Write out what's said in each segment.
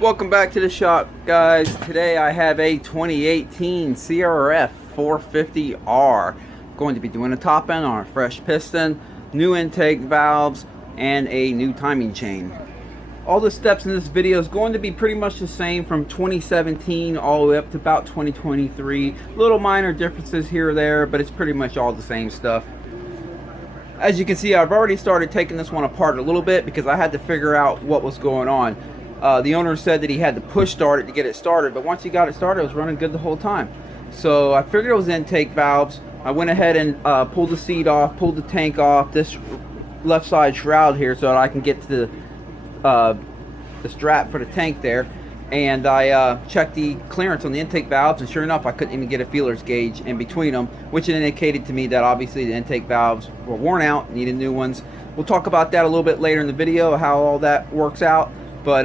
Welcome back to the shop, guys. Today I have a 2018 CRF450R. Going to be doing a top end on a fresh piston, new intake valves, and a new timing chain. All the steps in this video is going to be pretty much the same from 2017 all the way up to about 2023. Little minor differences here or there, but it's pretty much all the same stuff. As you can see, I've already started taking this one apart a little bit because I had to figure out what was going on. The owner said that he had to push start it to get it started, but once he got it started, it was running good the whole time. So I figured it was intake valves. I went ahead and pulled the seat off, pulled the tank off, this left side shroud here so that I can get to the strap for the tank there. And I checked the clearance on the intake valves, and sure enough, I couldn't even get a feeler's gauge in between them, which indicated to me that obviously the intake valves were worn out, needed new ones. We'll talk about that a little bit later in the video, how all that works out. But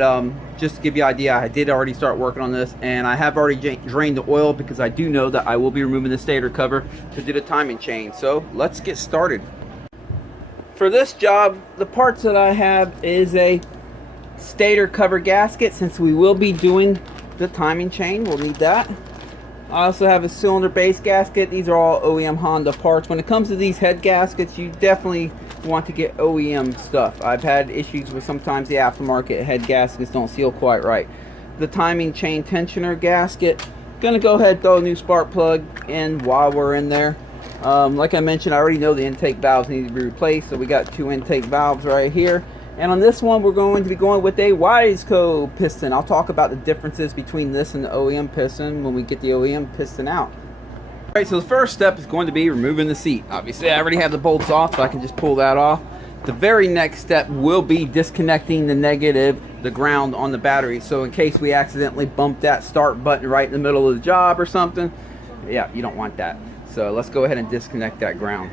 just to give you an idea, I did already start working on this, and I have already drained the oil because I do know that I will be removing the stator cover to do the timing chain. So let's get started. For this job, the parts that I have is a stator cover gasket. Since we will be doing the timing chain, we'll need that. I also have a cylinder base gasket. These are all OEM Honda parts. When it comes to these head gaskets, you definitely want to get OEM stuff. I've had issues with sometimes the aftermarket head gaskets don't seal quite right. The timing chain tensioner gasket, gonna go ahead and throw a new spark plug in while we're in there. Like I mentioned, I already know the intake valves need to be replaced, so we got two intake valves right here. And on this one, we're going to be going with a Wiseco piston. I'll talk about the differences between this and the OEM piston when we get the OEM piston out. Alright, so the first step is going to be removing the seat. Obviously, I already have the bolts off, so I can just pull that off. The very next step will be disconnecting the negative, the ground on the battery. So in case we accidentally bump that start button right in the middle of the job or something, yeah, you don't want that. So let's go ahead and disconnect that ground.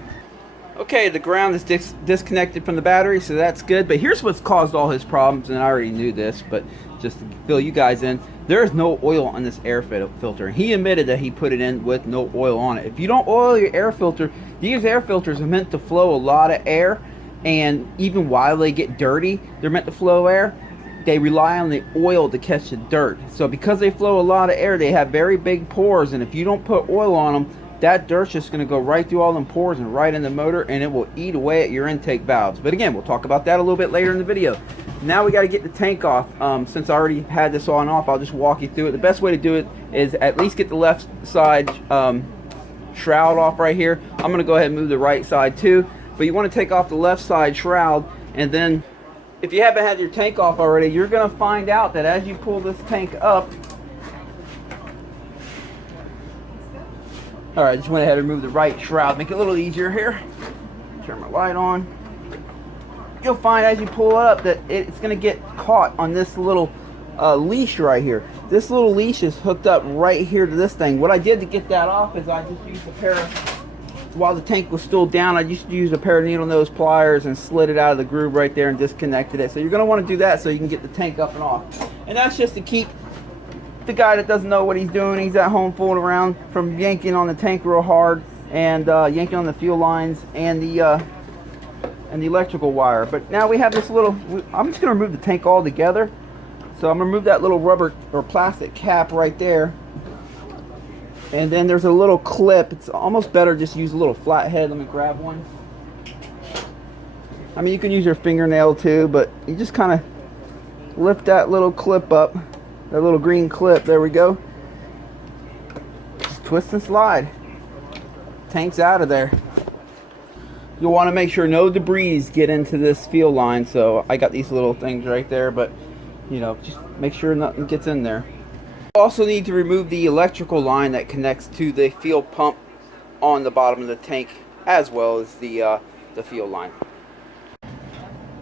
Okay, the ground is disconnected from the battery, so that's good. But here's what's caused all his problems, and I already knew this, but just to fill you guys in, there is no oil on this air filter. He admitted that he put it in with no oil on it. If you don't oil your air filter, these air filters are meant to flow a lot of air, and even while they get dirty, they're meant to flow air. They rely on the oil to catch the dirt. So because they flow a lot of air, they have very big pores, and if you don't put oil on them, that dirt's just going to go right through all them pores and right in the motor, and it will eat away at your intake valves. But again, we'll talk about that a little bit later in the video. Now we got to get the tank off. Since I already had this on off, I'll just walk you through it. The best way to do it is at least get the left side shroud off right here. I'm going to go ahead and move the right side too. But you want to take off the left side shroud, and then if you haven't had your tank off already, you're going to find out that as you pull this tank up, alright, just went ahead and remove the right shroud, make it a little easier here. Turn my light on. You'll find as you pull it up that it's going to get caught on this little leash right here. This little leash is hooked up right here to this thing. What I did to get that off is I just used a pair of, while the tank was still down, I just used a pair of needle nose pliers and slid it out of the groove right there and disconnected it. So you're going to want to do that so you can get the tank up and off. And that's just to keep the guy that doesn't know what he's doing, he's at home fooling around, from yanking on the tank real hard and yanking on the fuel lines and the electrical wire. But now we have this little, I'm just going to remove the tank all together. So I'm going to remove that little rubber or plastic cap right there. And then there's a little clip. It's almost better just use a little flathead. Let me grab one. I mean, you can use your fingernail too, but you just kind of lift that little clip up. That little green clip, there we go. Just twist and slide. Tank's out of there. You'll want to make sure no debris get into this fuel line. So I got these little things right there, but you know, just make sure nothing gets in there. You also need to remove the electrical line that connects to the fuel pump on the bottom of the tank, as well as the fuel line.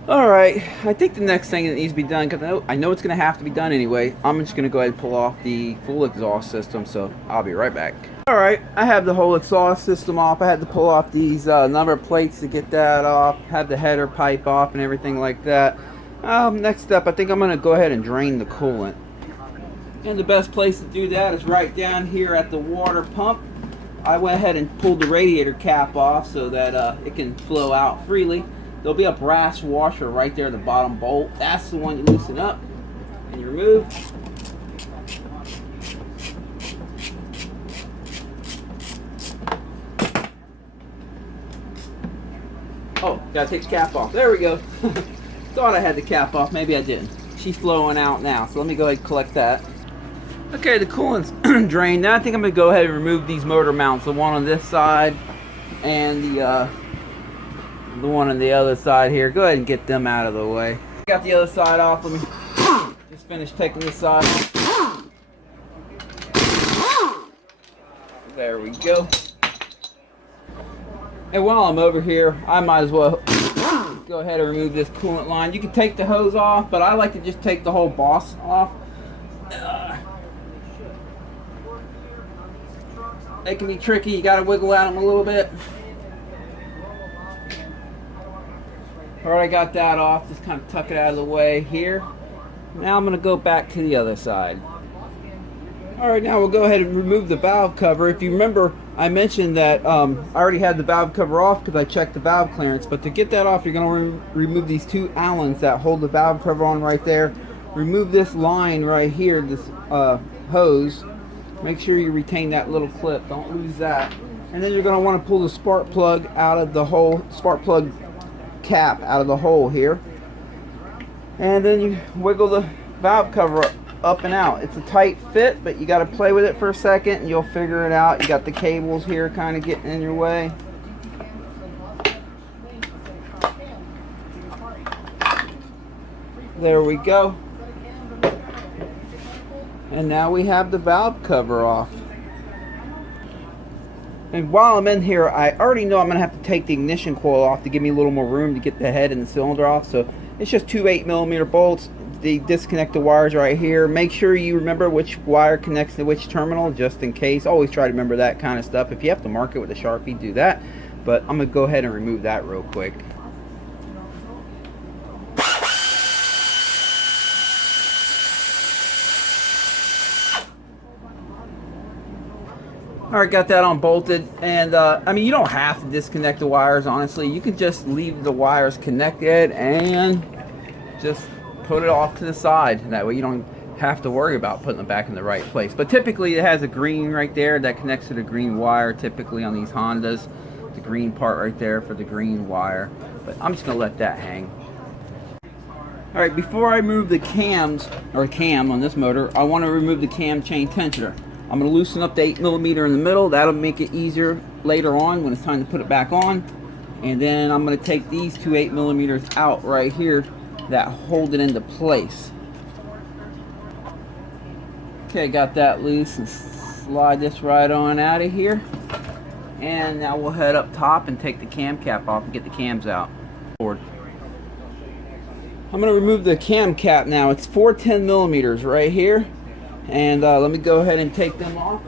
Alright, I think the next thing that needs to be done, because I know it's going to have to be done anyway, I'm just going to go ahead and pull off the full exhaust system, so I'll be right back. Alright, I have the whole exhaust system off. I had to pull off these number plates to get that off, have the header pipe off and everything like that. Next step, I think I'm going to go ahead and drain the coolant. And the best place to do that is right down here at the water pump. I went ahead and pulled the radiator cap off so that it can flow out freely. There'll be a brass washer right there at the bottom bolt. That's the one you loosen up and you removed. Oh, gotta take the cap off. There we go. Thought I had the cap off, maybe I didn't. She's flowing out now, so let me go ahead and collect that. Okay, the coolant's drained. Now I think I'm gonna go ahead and remove these motor mounts. The one on this side and the one on the other side here. Go ahead and get them out of the way. Got the other side off. Let me just finish taking this side. There we go. And while I'm over here, I might as well go ahead and remove this coolant line. You can take the hose off, but I like to just take the whole boss off. It can be tricky. You got to wiggle at them a little bit. Alright, I got that off. Just kind of tuck it out of the way here. Now I'm going to go back to the other side. Alright, now we'll go ahead and remove the valve cover. If you remember, I mentioned that I already had the valve cover off because I checked the valve clearance. But to get that off, you're going to remove these two Allens that hold the valve cover on right there. Remove this line right here, this hose. Make sure you retain that little clip. Don't lose that. And then you're going to want to pull the spark plug out of the hole, spark plug cap out of the hole here. And then you wiggle the valve cover up and out. It's a tight fit, but you got to play with it for a second and you'll figure it out. You got the cables here kind of getting in your way. There we go. And now we have the valve cover off. And while I'm in here, I already know I'm going to have to take the ignition coil off to give me a little more room to get the head and the cylinder off. So it's just two 8mm bolts. They disconnect the wires right here. Make sure you remember which wire connects to which terminal, just in case. Always try to remember that kind of stuff. If you have to mark it with a Sharpie, do that. But I'm going to go ahead and remove that real quick. Alright, got that unbolted, and I mean, you don't have to disconnect the wires, honestly. You can just leave the wires connected and just put it off to the side. That way you don't have to worry about putting them back in the right place. But typically it has a green right there that connects to the green wire, typically on these Hondas. The green part right there for the green wire. But I'm just going to let that hang. Alright, before I remove the cams, or cam on this motor, I want to remove the cam chain tensioner. I'm going to loosen up the 8mm in the middle. That'll make it easier later on when it's time to put it back on. And then I'm going to take these two 8mm out right here that hold it into place. Okay, got that loose, and slide this right on out of here. And now we'll head up top and take the cam cap off and get the cams out. I'm going to remove the cam cap now. It's 4 10mm right here. And let me go ahead and take them off.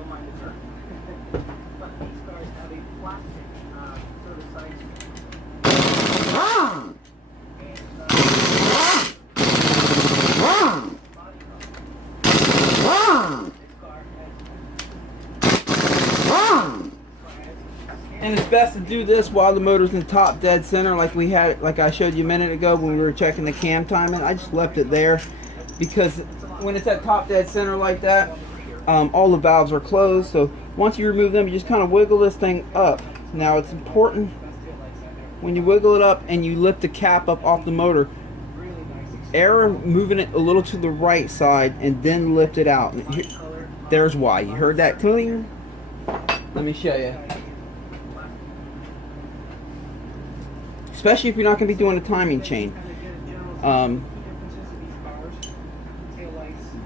And it's best to do this while the motor's in top dead center, like we had, like I showed you a minute ago when we were checking the cam timing. I just left it there because when it's at top dead center like that, all the valves are closed. So once you remove them, you just kind of wiggle this thing up. Now it's important when you wiggle it up and you lift the cap up off the motor, error moving it a little to the right side and then lift it out. There's why. You heard that cling? Let me show you. Especially if you're not going to be doing a timing chain.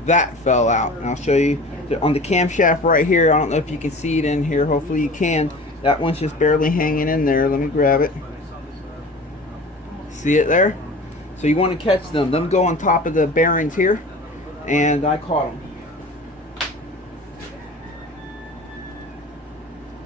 That fell out, and I'll show you on the camshaft right here. I don't know if you can see it in here. Hopefully you can. That one's just barely hanging in there. Let me grab it. See it there? So you want to catch them. Them go on top of the bearings here, and I caught them.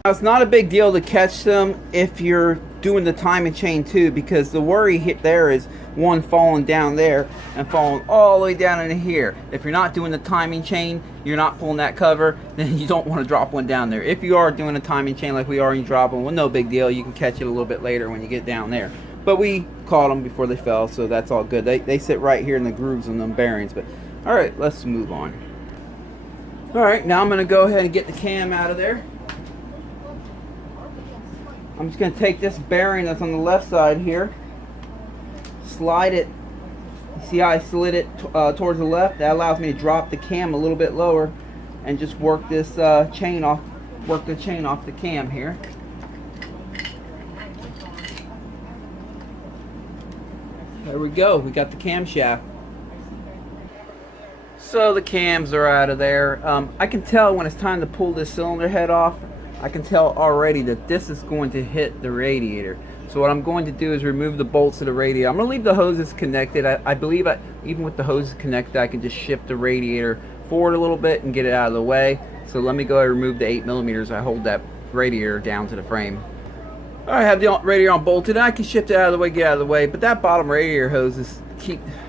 Now, it's not a big deal to catch them if you're doing the timing chain too, because the worry hit there is one falling down there and falling all the way down into here. If you're not doing the timing chain, you're not pulling that cover, then you don't want to drop one down there. If you are doing a timing chain like we are and you drop them, well, no big deal. You can catch it a little bit later when you get down there. But we caught them before they fell, so that's all good. They sit right here in the grooves on them bearings. But Alright, let's move on. Alright, now I'm going to go ahead and get the cam out of there. I'm just going to take this bearing that's on the left side here, slide it. See how I slid it towards the left? That allows me to drop the cam a little bit lower and just work this chain off, work the chain off the cam here. There we go, we got the camshaft. So the cams are out of there. I can tell when it's time to pull this cylinder head off, I can tell already that this is going to hit the radiator. So what I'm going to do is remove the bolts of the radiator. I'm going to leave the hoses connected. I believe even with the hoses connected, I can just shift the radiator forward a little bit and get it out of the way. So let me go ahead and remove the 8mm. I hold that radiator down to the frame. I have the radiator on bolted. I can shift it out of the way, get out of the way. But that bottom radiator hose is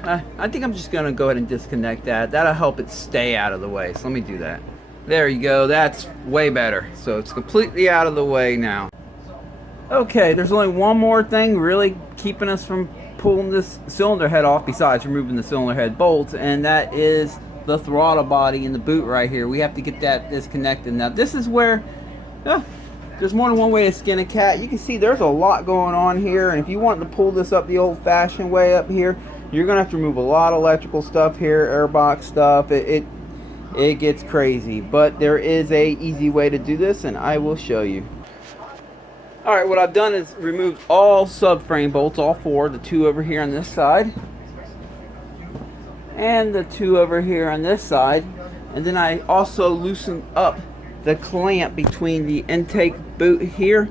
I think I'm just going to go ahead and disconnect that. That'll help it stay out of the way. So let me do that. There you go. That's way better. So it's completely out of the way now. Okay, there's only one more thing really keeping us from pulling this cylinder head off besides removing the cylinder head bolts, and that is the throttle body in the boot right here. We have to get that disconnected. Now this is where there's more than one way to skin a cat. You can see there's a lot going on here, and if you want to pull this up the old-fashioned way up here, you're gonna have to remove a lot of electrical stuff here, airbox stuff. It gets crazy, but there is a easy way to do this, and I will show you. Alright, what I've done is removed all subframe bolts, all four, the two over here on this side and the two over here on this side, and then I also loosened up the clamp between the intake boot here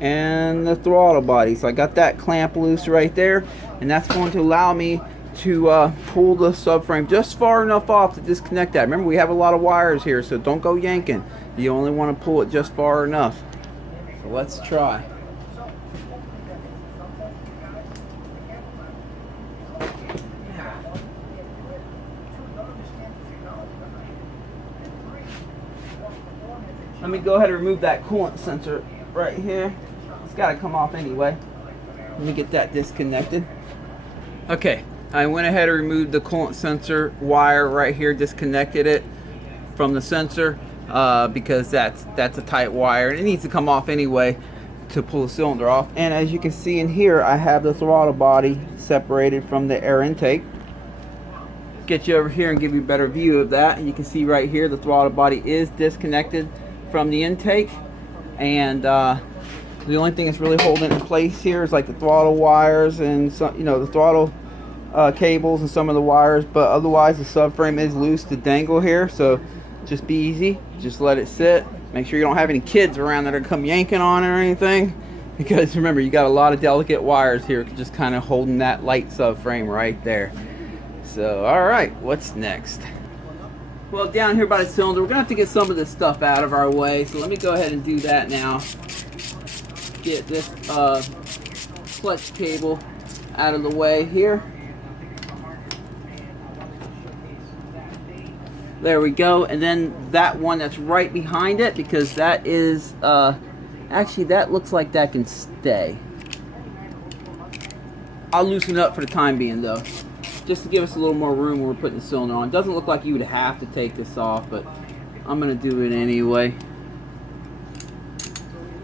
and the throttle body. So I got that clamp loose right there, and that's going to allow me to pull the subframe just far enough off to disconnect that. Remember, we have a lot of wires here, so don't go yanking. You only want to pull it just far enough. So let's try. Let me go ahead and remove that coolant sensor right here. It's got to come off anyway. Let me get that disconnected. Okay, I went ahead and removed the coolant sensor wire right here, disconnected it from the sensor because that's a tight wire and it needs to come off anyway to pull the cylinder off. And as you can see in here, I have the throttle body separated from the air intake. Get you over here and give you a better view of that. You can see right here the throttle body is disconnected from the intake, and the only thing that's really holding it in place here is like the throttle wires and some, the throttle cables and some of the wires, but otherwise the subframe is loose to dangle here. So just be easy, just let it sit. Make sure you don't have any kids around that are come yanking on it or anything, because remember, you got a lot of delicate wires here just kind of holding that light subframe right there. So all right, what's next? Well, down here by the cylinder, we're gonna have to get some of this stuff out of our way, so let me go ahead and do that now. Get this clutch cable out of the way here. There we go, and then that one that's right behind it, because that is actually, that looks like that can stay. I'll loosen it up for the time being though, just to give us a little more room when we're putting the cylinder on. It doesn't look like you would have to take this off, but I'm gonna do it anyway.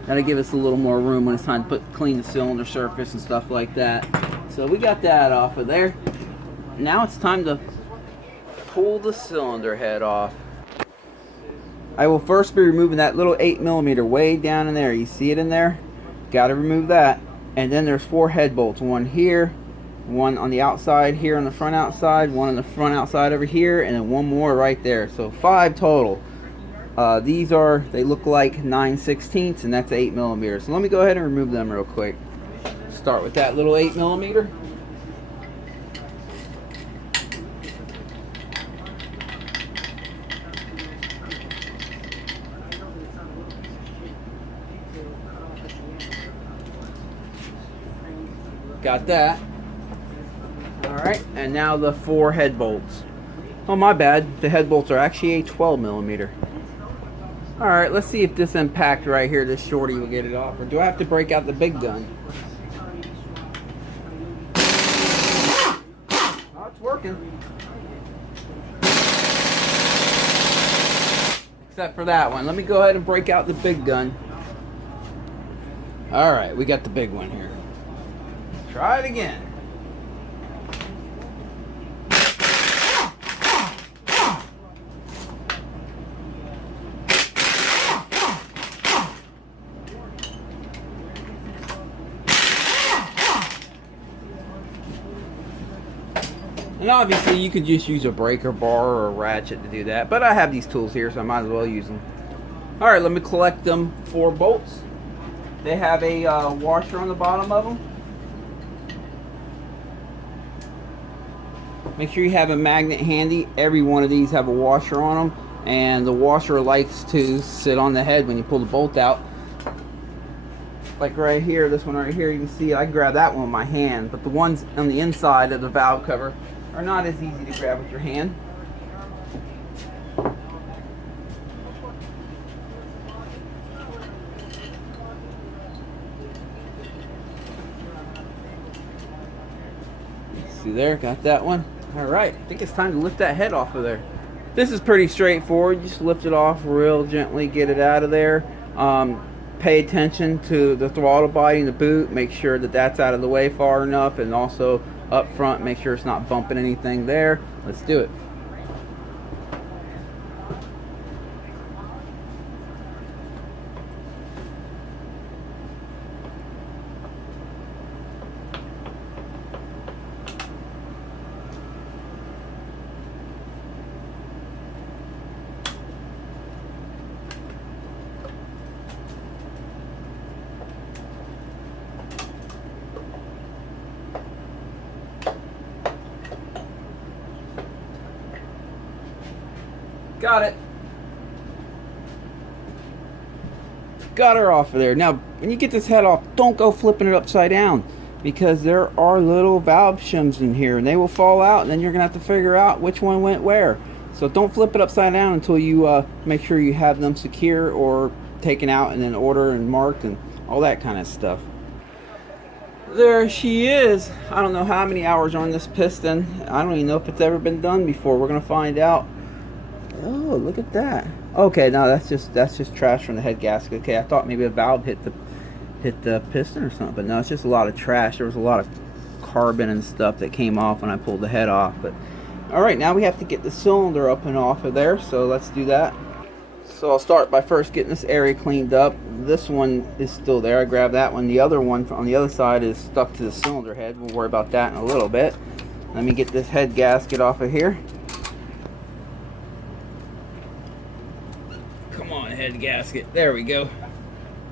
Gotta give us a little more room when it's time to clean the cylinder surface and stuff like that. So we got that off of there. Now it's time to pull the cylinder head off. I will first be removing that little 8mm way down in there. You see it in there? Gotta remove that. And then there's 4 head bolts. One here, one on the outside here on the front outside, one on the front outside over here, and then one more right there. So 5 total. They look like 9/16, and that's 8mm. So let me go ahead and remove them real quick. Start with that little 8mm. Got that. Alright, and now the 4 head bolts. Oh, my bad. The head bolts are actually a 12mm. Alright, let's see if this impact right here, this shorty, will get it off. Or do I have to break out the big gun? Oh, it's working. step for that one. Let me go ahead and break out the big gun. All right, we got the big one here. Try it again. And obviously you could just use a breaker bar or a ratchet to do that, but I have these tools here, so I might as well use them. All right, let me collect them 4 bolts. They have a washer on the bottom of them. Make sure you have a magnet handy. Every one of these have a washer on them, and the washer likes to sit on the head when you pull the bolt out. Like right here, this one right here, you can see I grab that one with my hand, but the ones on the inside of the valve cover are not as easy to grab with your hand. See there, got that one. All right, I think it's time to lift that head off of there. This is pretty straightforward. Just lift it off real gently, get it out of there. Pay attention to the throttle body and the boot. Make sure that that's out of the way far enough, and also up front, make sure it's not bumping anything there. Let's do it. Got it. Got her off of there. Now, when you get this head off, don't go flipping it upside down, because there are little valve shims in here and they will fall out, and then you're gonna have to figure out which one went where. So don't flip it upside down until you make sure you have them secure or taken out and then ordered and marked and all that kind of stuff. There she is. I don't know how many hours are on this piston. I don't even know if it's ever been done before. We're gonna find out. Oh, look at that. Okay, no, that's just trash from the head gasket. Okay, I thought maybe a valve hit the piston or something, but no, it's just a lot of trash. There was a lot of carbon and stuff that came off when I pulled the head off. But all right, now we have to get the cylinder up and off of there, so let's do that. So I'll start by first getting this area cleaned up. This one is still there. I grabbed that one. The other one on the other side is stuck to the cylinder head. We'll worry about that in a little bit. Let me get this head gasket off of here. Come on, head gasket. There we go.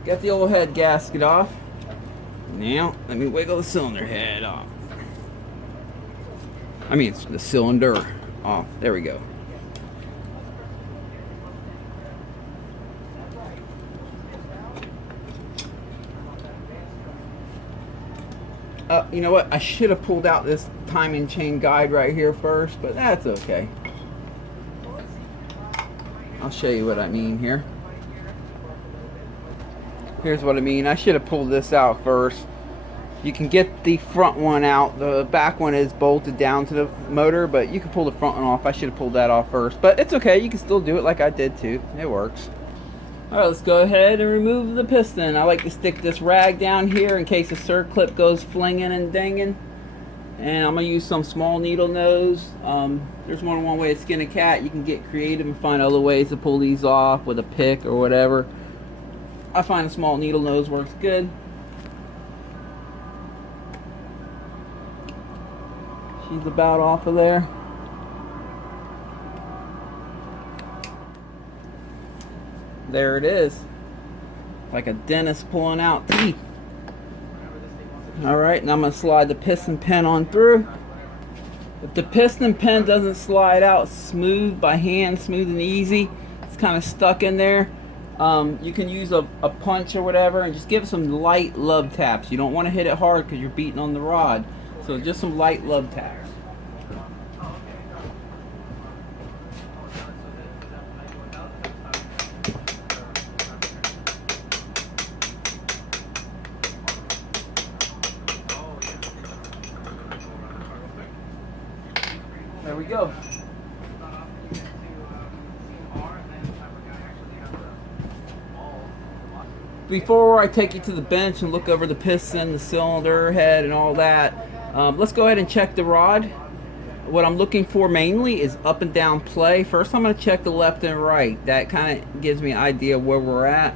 Got the old head gasket off. Now, let me wiggle the cylinder head off. I mean, it's the cylinder off. There we go. You know what? I should have pulled out this timing chain guide right here first, but that's okay. I'll show you what I mean here. Here's what I mean. I should have pulled this out first. You can get the front one out. The back one is bolted down to the motor, but you can pull the front one off. I should have pulled that off first, but it's okay. You can still do it like I did too. It works. All right, let's go ahead and remove the piston. I like to stick this rag down here in case the circlip goes flinging and dinging. And I'm gonna use some small needle nose. There's more than one way to skin a cat. You can get creative and find other ways to pull these off with a pick or whatever. I find a small needle nose works good. She's about off of there. There it is. Like a dentist pulling out teeth. Alright, and I'm going to slide the piston pin on through. If the piston pin doesn't slide out smooth by hand, smooth and easy, it's kind of stuck in there, you can use a punch or whatever and just give it some light love taps. You don't want to hit it hard because you're beating on the rod. So just some light love taps. There we go. before I take you to the bench and look over the piston, the cylinder head, and all that, let's go ahead and check the rod. What I'm looking for mainly is up and down play. First, I'm going to check the left and right. That kind of gives me an idea of where we're at.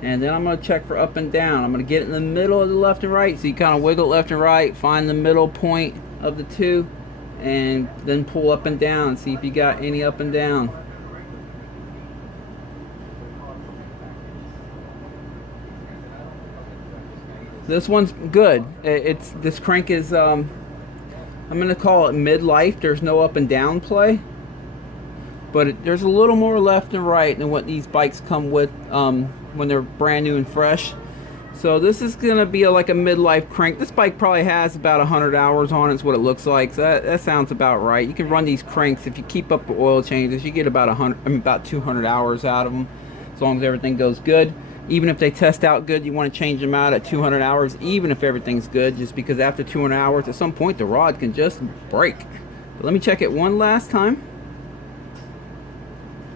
And then I'm going to check for up and down. I'm going to get in the middle of the left and right. So you kind of wiggle left and right, find the middle point of the two, and then pull up and down. See if you got any up and down. This one's good. This crank is I'm going to call it mid-life. There's no up and down play, but there's a little more left and right than what these bikes come with when they're brand new and fresh. So this is going to be like a mid-life crank. This bike probably has about 100 hours on it, is what it looks like. So that sounds about right. You can run these cranks, if you keep up the oil changes, you get about 200 hours out of them, as long as everything goes good. Even if they test out good, you want to change them out at 200 hours, even if everything's good, just because after 200 hours, at some point, the rod can just break. But let me check it one last time.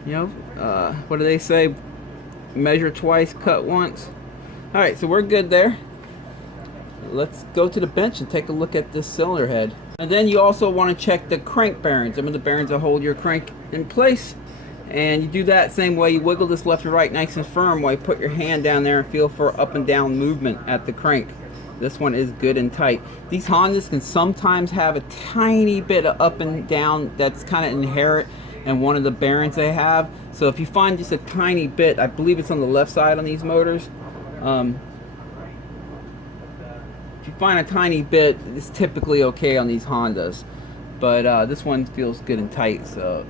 You know, what do they say? Measure twice, cut once. All right, so we're good there. Let's go to the bench and take a look at this cylinder head. And then you also want to check the crank bearings. Some of the bearings that hold your crank in place. And you do that same way. You wiggle this left and right nice and firm while you put your hand down there and feel for up and down movement at the crank. This one is good and tight. These Hondas can sometimes have a tiny bit of up and down that's kind of inherent in one of the bearings they have. So if you find just a tiny bit, I believe it's on the left side on these motors. If you find a tiny bit, it's typically okay on these Hondas. But this one feels good and tight, so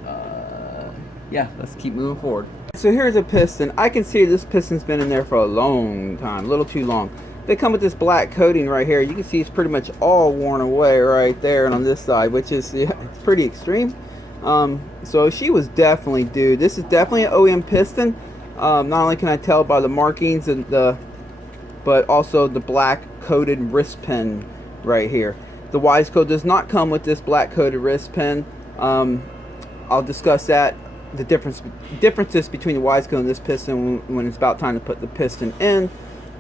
yeah, let's keep moving forward. So here's a piston. I can see this piston's been in there for a long time, a little too long. They come with this black coating right here. You can see it's pretty much all worn away right there and on this side, which is, yeah, it's pretty extreme. So she was definitely due. This is definitely an OEM piston. Not only can I tell by the markings and but also the black coated wrist pin right here. The Wiseco does not come with this black coated wrist pin. I'll discuss that, the differences between the Wiseco and this piston when it's about time to put the piston in.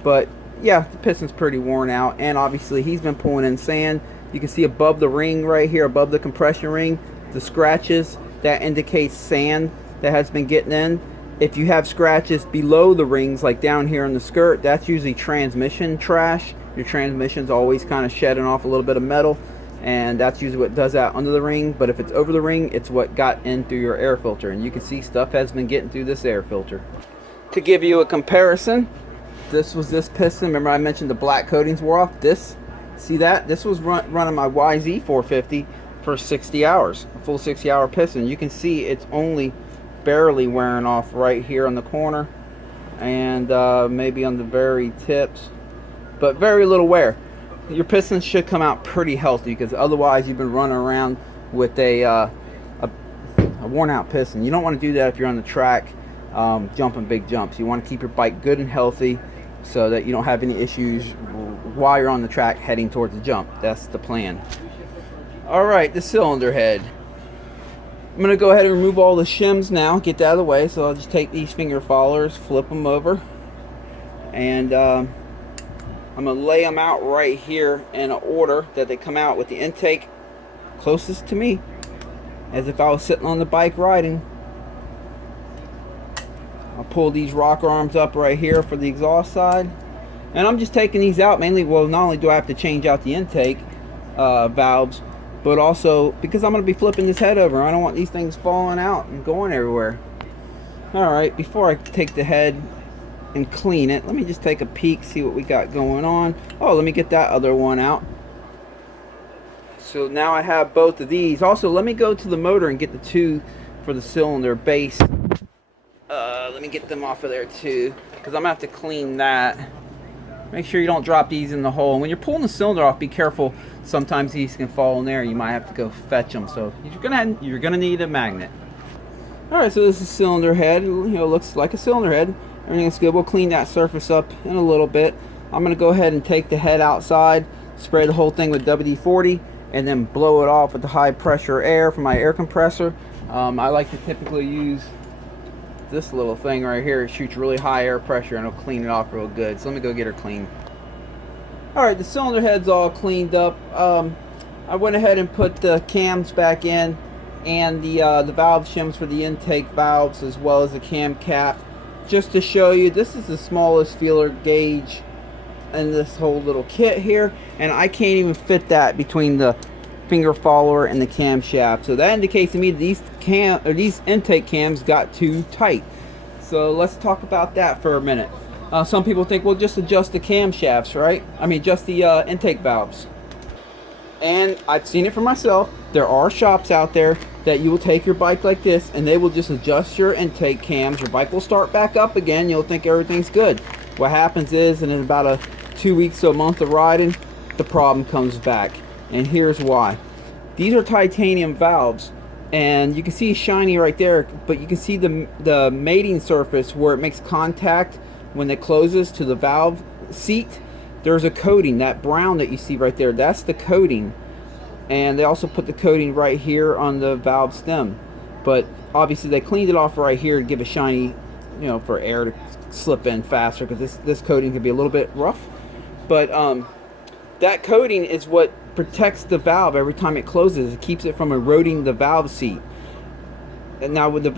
But yeah, the piston's pretty worn out, and obviously he's been pulling in sand. You can see above the ring right here, above the compression ring, the scratches, that indicates sand that has been getting in. If you have scratches below the rings, like down here on the skirt, that's usually transmission trash. Your transmission's always kind of shedding off a little bit of metal, and that's usually what does that under the ring. But if it's over the ring, it's what got in through your air filter, and you can see stuff has been getting through this air filter. To give you a comparison, this was this piston. Remember I mentioned the black coatings wore off? See that? This was running my YZ450 for 60 hours, a full 60-hour piston. You can see it's only barely wearing off right here on the corner, and maybe on the very tips, but very little wear. Your pistons should come out pretty healthy, because otherwise you've been running around with a worn out piston. You don't want to do that if you're on the track jumping big jumps. You want to keep your bike good and healthy so that you don't have any issues while you're on the track heading towards the jump. That's the plan. Alright, the cylinder head. I'm going to go ahead and remove all the shims now, get that out of the way. So I'll just take these finger followers, flip them over, and I'm going to lay them out right here in an order that they come out, with the intake closest to me, as if I was sitting on the bike riding. I'll pull these rocker arms up right here for the exhaust side, and I'm just taking these out mainly. Well, not only do I have to change out the intake valves, but also because I'm going to be flipping this head over. I don't want these things falling out and going everywhere. Alright, before I take the head and clean it, let me just take a peek, see what we got going on. Oh, let me get that other one out. So now I have both of these. Also, let me go to the motor and get the two for the cylinder base. Let me get them off of there too, because I'm going to have to clean that. Make sure you don't drop these in the hole. And when you're pulling the cylinder off, be careful. Sometimes these can fall in there. You might have to go fetch them. So you're gonna need a magnet. All right, so this is cylinder head. You know, looks like a cylinder head. Everything's good. We'll clean that surface up in a little bit. I'm gonna go ahead and take the head outside, spray the whole thing with WD-40, and then blow it off with the high pressure air from my air compressor. I like to typically use this little thing right here shoots really high air pressure and it'll clean it off real good. So let me go get her clean. Alright, the cylinder head's all cleaned up. I went ahead and put the cams back in and the valve shims for the intake valves, as well as the cam cap, just to show you this is the smallest feeler gauge in this whole little kit here, and I can't even fit that between the finger follower and the camshaft. So that indicates to me that these intake cams got too tight. So let's talk about that for a minute. Some people think, well, just adjust the camshafts, right? I mean, just the intake valves. And I've seen it for myself. There are shops out there that you will take your bike like this and they will just adjust your intake cams. Your bike will start back up again. You'll think everything's good. What happens is, in about 2 weeks to a month of riding, the problem comes back. And here's why. These are titanium valves, and you can see shiny right there, but you can see the mating surface where it makes contact when it closes to the valve seat. There's a coating, that brown that you see right there, that's the coating. And they also put the coating right here on the valve stem. But obviously they cleaned it off right here to give a shiny, you know, for air to slip in faster, because this coating can be a little bit rough. But that coating is what protects the valve every time it closes. It keeps it from eroding the valve seat. And now with the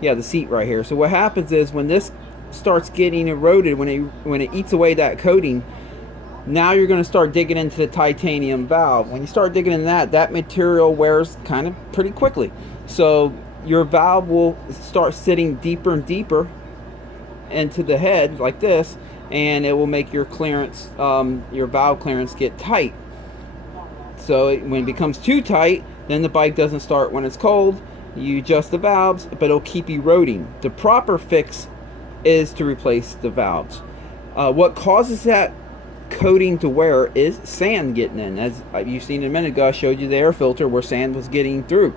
the seat right here. So what happens is, when this starts getting eroded, when it eats away that coating, now you're going to start digging into the titanium valve. When you start digging in that material wears kind of pretty quickly. So your valve will start sitting deeper and deeper into the head like this, and it will make your clearance, your valve clearance, get tight. So when it becomes too tight, then the bike doesn't start when it's cold. You adjust the valves, but it'll keep eroding. The proper fix is to replace the valves. What causes that coating to wear is sand getting in. As you've seen a minute ago, I showed you the air filter where sand was getting through.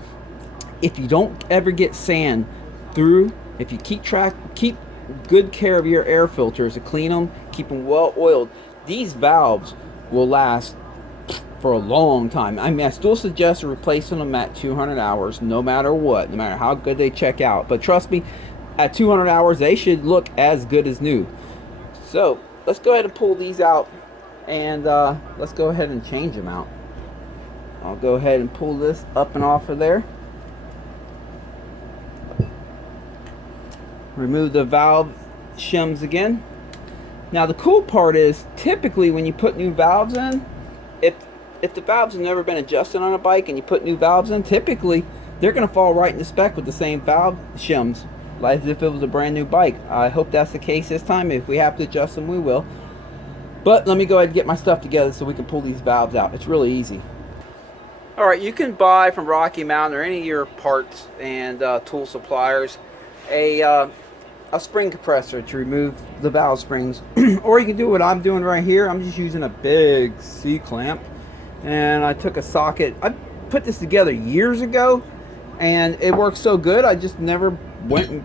If you don't ever get sand through, if you keep good care of your air filters, to clean them, keep them well oiled, these valves will last for a long time. I mean, I still suggest replacing them at 200 hours, no matter what, no matter how good they check out. But trust me, at 200 hours, they should look as good as new. So let's go ahead and pull these out, and let's go ahead and change them out. I'll go ahead and pull this up and off of there. Remove the valve shims again. Now the cool part is, typically when you put new valves in, if the valves have never been adjusted on a bike and you put new valves in, typically they're going to fall right into spec with the same valve shims, like as if it was a brand new bike. I hope that's the case this time. If we have to adjust them, we will. But let me go ahead and get my stuff together so we can pull these valves out. It's really easy. Alright, you can buy from Rocky Mountain or any of your parts and tool suppliers a spring compressor to remove the valve springs. Or you can do what I'm doing right here. I'm just using a big C-clamp, and I took a socket. I put this together years ago and it worked so good, I just never went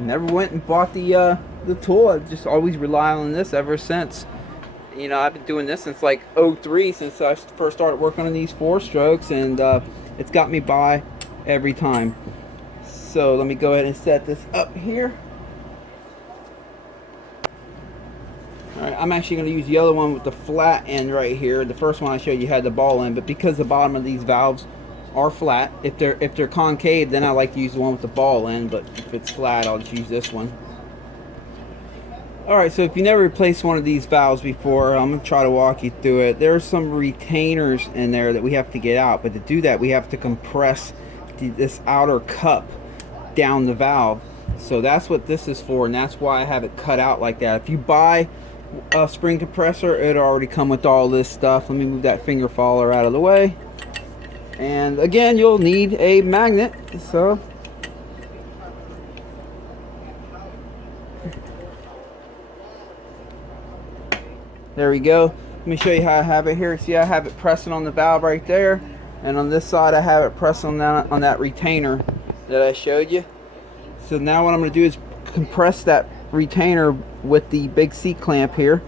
and bought the tool. I just always rely on this ever since. You know, I've been doing this since like 03, since I first started working on these 4-strokes, and it's got me by every time. So let me go ahead and set this up here. Alright, I'm actually going to use the other one with the flat end right here. The first one I showed you had the ball end, but because the bottom of these valves are flat, if they're concave, then I like to use the one with the ball end, but if it's flat, I'll just use this one. Alright, so if you never replaced one of these valves before, I'm going to try to walk you through it. There's some retainers in there that we have to get out, but to do that we have to compress this outer cup down the valve. So that's what this is for, and that's why I have it cut out like that. If you buy a spring compressor, it'll already come with all this stuff. Let me move that finger follower out of the way. And again, you'll need a magnet. So there we go. Let me show you how I have it here. See, I have it pressing on the valve right there, and on this side I have it pressing on that retainer that I showed you. So now what I'm going to do is compress that retainer with the big C-clamp here,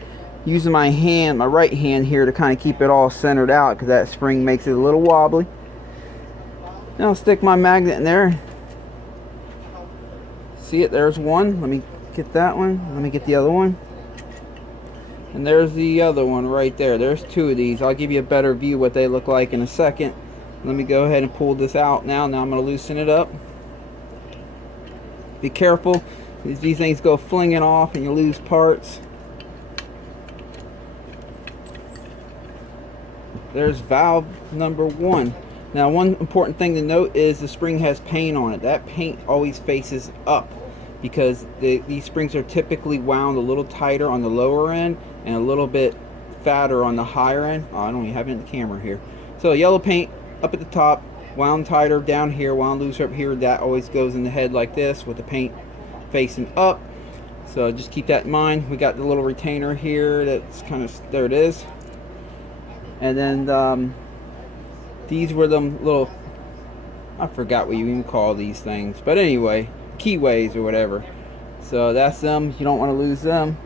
using my hand, my right hand here, to kind of keep it all centered out, because that spring makes it a little wobbly. Now I'll stick my magnet in there, see it. There's one. Let me get that one. Let me get the other one. And there's the other one right there. There's two of these. I'll give you a better view what they look like in a second. Let me go ahead and pull this out now. Now I'm going to loosen it up. Be careful. These things go flinging off and you lose parts. There's valve number 1. Now, one important thing to note is the spring has paint on it. That paint always faces up because these springs are typically wound a little tighter on the lower end and a little bit fatter on the higher end. Oh, I don't even have it in the camera here. So yellow paint up at the top, wound tighter down here, wound looser up here. That always goes in the head like this with the paint facing up. So just keep that in mind. We got the little retainer here that's kind of, there it is. And then these were them little, I forgot what you even call these things, but anyway, keyways or whatever. So that's them. You don't want to lose them.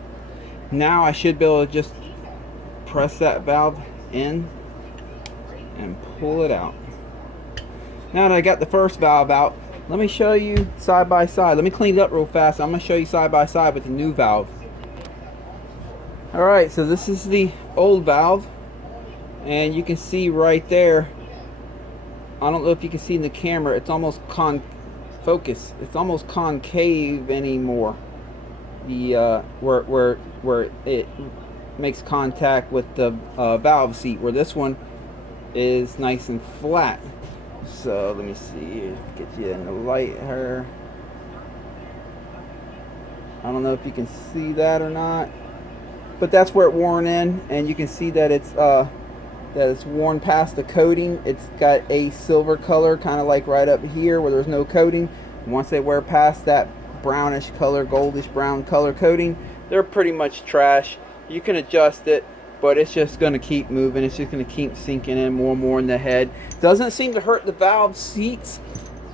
Now I should be able to just press that valve in and pull it out. Now that I got the first valve out, let me show you side by side. Let me clean it up real fast. I'm going to show you side by side with the new valve. Alright, so this is the old valve, and you can see right there, I don't know if you can see in the camera, it's almost focus. It's almost concave anymore. The where it makes contact with the valve seat, where this one is nice and flat. So let me see, get you in the light here. I don't know if you can see that or not, but that's where it worn in, and you can see that it's worn past the coating. It's got a silver color, kind of like right up here where there's no coating. Once they wear past that brownish color, goldish brown color coating, they're pretty much trash. You can adjust it, but it's just going to keep moving. It's just going to keep sinking in more and more in the head. Doesn't seem to hurt the valve seats.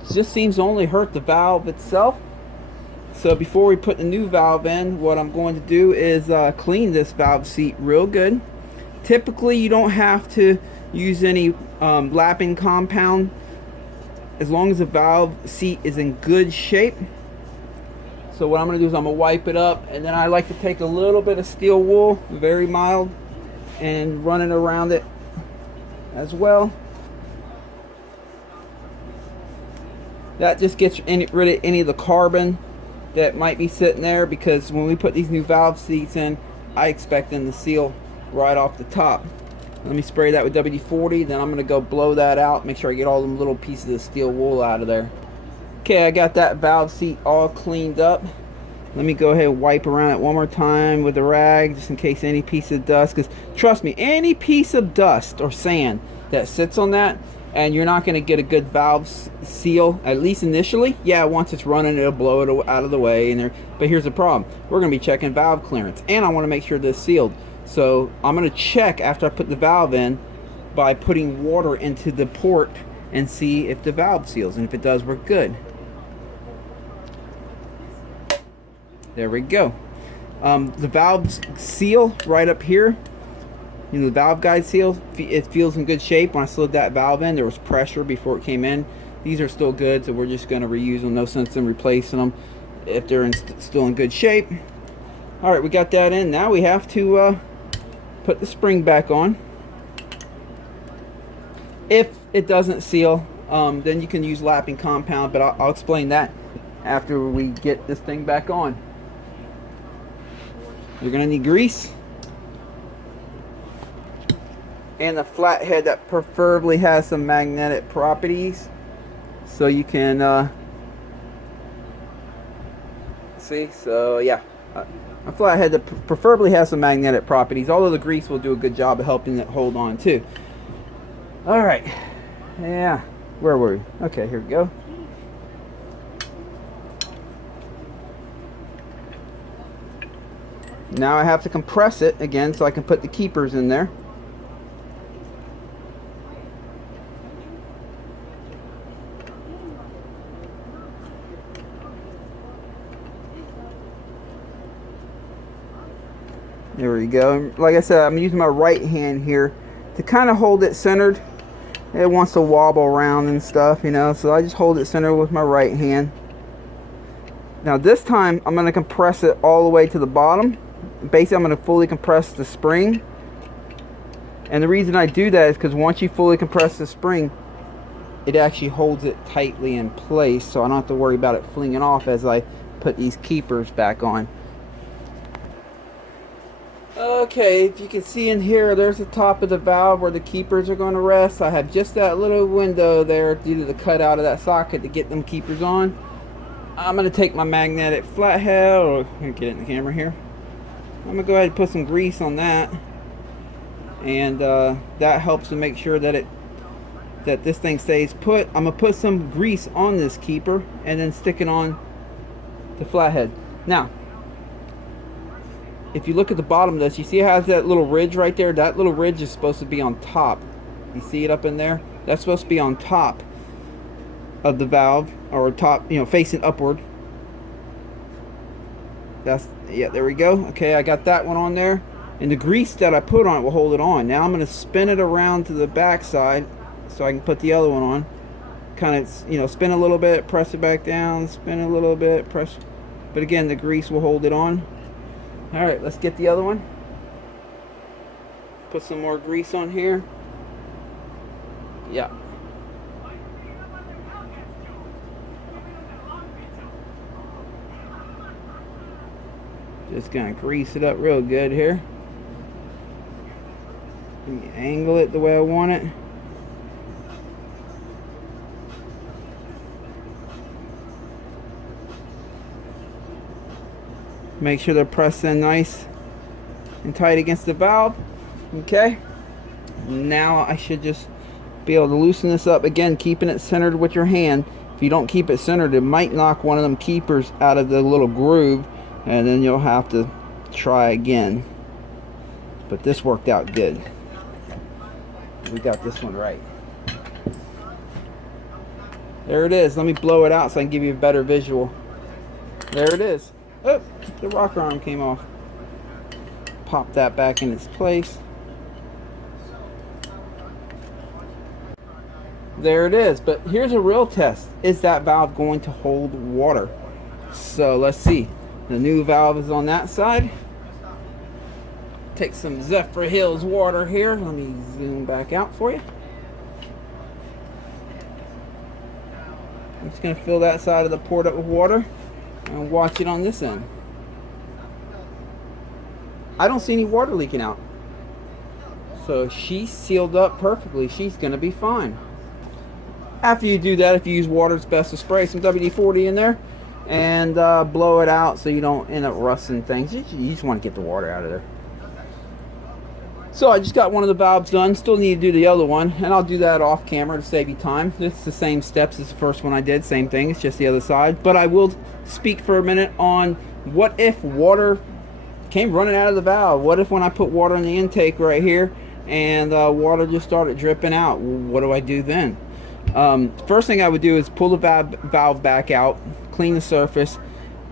It just seems to only hurt the valve itself. So before we put the new valve in, what I'm going to do is clean this valve seat real good. Typically, you don't have to use any lapping compound as long as the valve seat is in good shape. So what I'm going to do is I'm going to wipe it up, and then I like to take a little bit of steel wool, very mild, and run it around it as well. That just gets rid of any of the carbon that might be sitting there, because when we put these new valve seats in, I expect them to seal right off the top. Let me spray that with WD-40, then I'm going to go blow that out, make sure I get all them little pieces of steel wool out of there. Okay, I got that valve seat all cleaned up. Let me go ahead and wipe around it one more time with a rag, just in case any piece of dust, because trust me, any piece of dust or sand that sits on that, and you're not going to get a good valve seal, at least initially. Yeah, once it's running, it'll blow it out of the way. But here's the problem. We're going to be checking valve clearance, and I want to make sure this is sealed. So I'm going to check after I put the valve in by putting water into the port and see if the valve seals. And if it does, we're good. There we go. The valve seal right up here, you know, the valve guide seal, it feels in good shape. When I slid that valve in, there was pressure before it came in. These are still good, so we're just going to reuse them. No sense in replacing them if they're still in good shape. All right, we got that in. Now we have to put the spring back on. If it doesn't seal, then you can use lapping compound, but I'll explain that after we get this thing back on. You're going to need grease and a flathead that preferably has some magnetic properties, so you can see. So yeah, a flathead that preferably has some magnetic properties, although the grease will do a good job of helping it hold on too. All right, yeah, where were we? Okay, here we go. Now I have to compress it again so I can put the keepers in there. There we go. Like I said, I'm using my right hand here to kind of hold it centered. It wants to wobble around and stuff, you know, so I just hold it centered with my right hand. Now this time I'm going to compress it all the way to the bottom. Basically I'm going to fully compress the spring. And the reason I do that is because once you fully compress the spring, it actually holds it tightly in place, so I don't have to worry about it flinging off as I put these keepers back on. Okay, if you can see in here, there's the top of the valve where the keepers are going to rest. I have just that little window there due to the cutout of that socket to get them keepers on. I'm going to take my magnetic flathead, or let me get it in the camera here. I'm going to go ahead and put some grease on that. And that helps to make sure that this thing stays put. I'm going to put some grease on this keeper and then stick it on the flathead. Now, if you look at the bottom of this, you see it has that little ridge right there? That little ridge is supposed to be on top. You see it up in there? That's supposed to be on top of the valve, or top, you know, facing upward. That's, yeah, there we go. Okay, I got that one on there. And the grease that I put on it will hold it on. Now I'm going to spin it around to the back side so I can put the other one on. Kind of, you know, spin a little bit, press it back down, spin a little bit, press. But again, the grease will hold it on. Alright, let's get the other one. Put some more grease on here. Yeah. Just gonna grease it up real good here. Let me angle it the way I want it. Make sure they're pressed in nice and tight against the valve. Okay. Now I should just be able to loosen this up. Again, keeping it centered with your hand. If you don't keep it centered, it might knock one of them keepers out of the little groove, and then you'll have to try again. But this worked out good. We got this one right. There it is. Let me blow it out so I can give you a better visual. There it is. Oh, the rocker arm came off. Pop that back in its place. There it is. But here's a real test. Is that valve going to hold water? So let's see. The new valve is on that side. Take some Zephyr Hills water here. Let me zoom back out for you. I'm just going to fill that side of the port up with water and watch it on this end. I don't see any water leaking out. So she's sealed up perfectly. She's going to be fine. After you do that, if you use water, it's best to spray some WD-40 in there and blow it out so you don't end up rusting things. You just want to get the water out of there. So I just got one of the valves done. Still need to do the other one, and I'll do that off camera to save you time. It's the same steps as the first one I did. Same thing. It's just the other side. But I will speak for a minute on what if water came running out of the valve. What if when I put water in the intake right here and water just started dripping out? What do I do then? First thing I would do is pull the valve back out, clean the surface,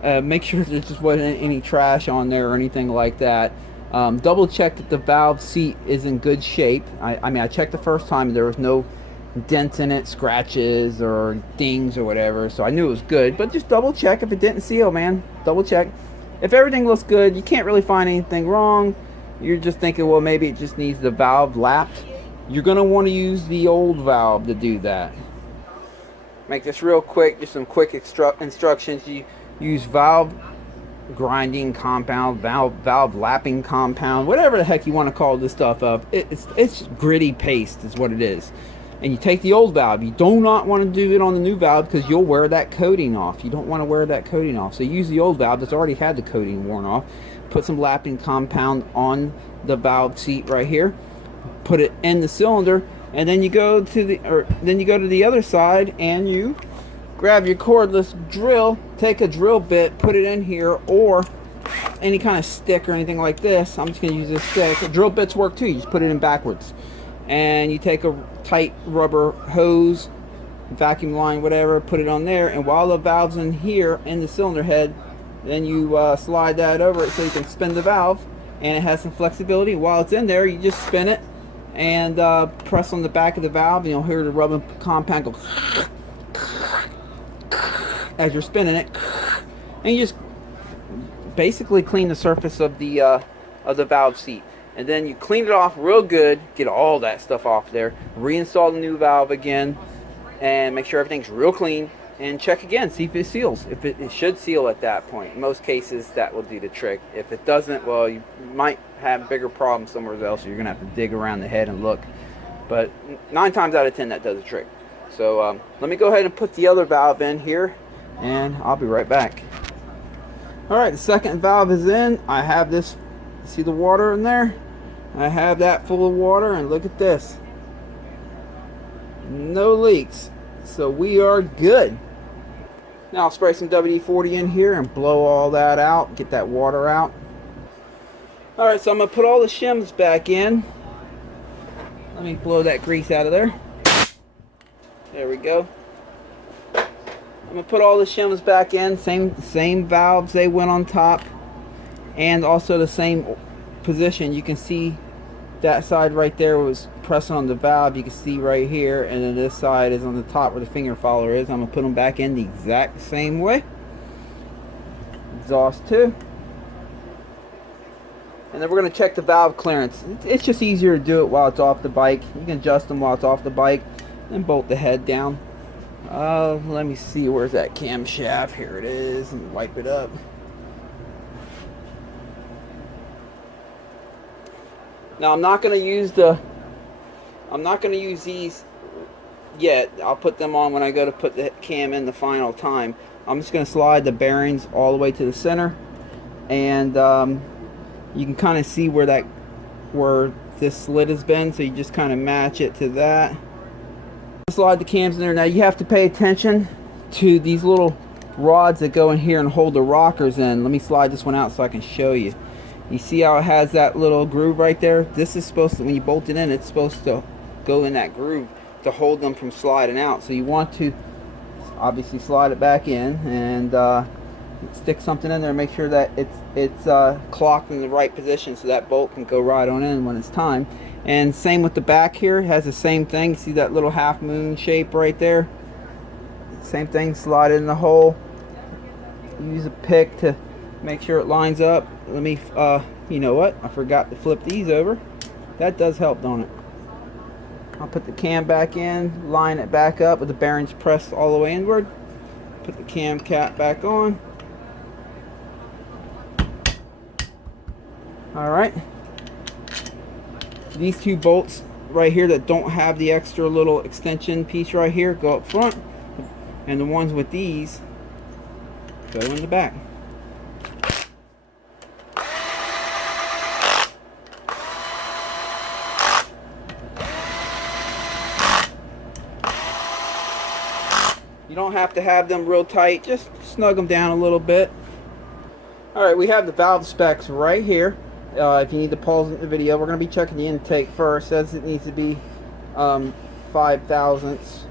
make sure there just wasn't any trash on there or anything like that. Double check that the valve seat is in good shape. I mean, I checked the first time and there was no dents in it, scratches or dings or whatever, so I knew it was good. But just double check if it didn't seal, man. Double check. If everything looks good, you can't really find anything wrong. You're just thinking, well, maybe it just needs the valve lapped. You're going to want to use the old valve to do that. Make this real quick, just some quick instructions. You use valve grinding compound, valve lapping compound, whatever the heck you want to call this stuff up. It's gritty paste is what it is. And you take the old valve. You do not want to do it on the new valve because you'll wear that coating off. You don't want to wear that coating off. So use the old valve that's already had the coating worn off. Put some lapping compound on the valve seat right here. Put it in the cylinder, and then you go to the other side and you grab your cordless drill, take a drill bit, put it in here, or any kind of stick or anything like this. I'm just going to use this stick. Drill bits work too. You just put it in backwards. And you take a tight rubber hose, vacuum line, whatever, put it on there. And while the valve's in here, in the cylinder head, then you slide that over it so you can spin the valve. And it has some flexibility. While it's in there, you just spin it and press on the back of the valve. And you'll hear the rubber compound go as you're spinning it. and you just basically clean the surface of the valve seat, and then you clean it off real good, get all that stuff off there, reinstall the new valve again, and make sure everything's real clean, and check again, see if it seals. If it should seal at that point. In most cases, that will do the trick. If it doesn't, well, you might have bigger problems somewhere else. So you're gonna have to dig around the head and look. But 9 times out of 10, that does the trick. So let me go ahead and put the other valve in here, and I'll be right back. All right, the second valve is in. I have this. See the water in there? I have that full of water, and look at this. No leaks. So we are good. Now I'll spray some WD-40 in here and blow all that out, get that water out. Alright, so I'm going to put all the shims back in. Let me blow that grease out of there. There we go. I'm going to put all the shims back in, same valves they went on top, and also the same position. You can see that side right there was pressing on the valve. You can see right here, and then this side is on the top where the finger follower is. I'm gonna put them back in the exact same way. Exhaust too, and then we're gonna check the valve clearance. It's just easier to do it while it's off the bike. You can adjust them while it's off the bike, and bolt the head down. Let me see, where's that camshaft? Here it is, and wipe it up. Now I'm not going to use these yet. I'll put them on when I go to put the cam in the final time. I'm just going to slide the bearings all the way to the center, and you can kind of see where this slit has been, so you just kind of match it to that. Slide the cams in there. Now you have to pay attention to these little rods that go in here and hold the rockers in. Let me slide this one out so I can show you. You see how it has that little groove right there? This is supposed to, when you bolt it in, it's supposed to go in that groove to hold them from sliding out. So you want to obviously slide it back in and stick something in there, make sure that it's clocked in the right position so that bolt can go right on in when it's time. And same with the back here, it has the same thing. See that little half moon shape right there? Same thing, slide it in the hole. Use a pick to make sure it lines up. Let me, you know what? I forgot to flip these over. That does help, don't it? I'll put the cam back in, line it back up with the bearings pressed all the way inward. Put the cam cap back on. Alright. These two bolts right here that don't have the extra little extension piece right here go up front. And the ones with these go in the back. You don't have to have them real tight, just snug them down a little bit. Alright, we have the valve specs right here. If you need to pause the video, we're going to be checking the intake first. It says it needs to be 5 thousandths,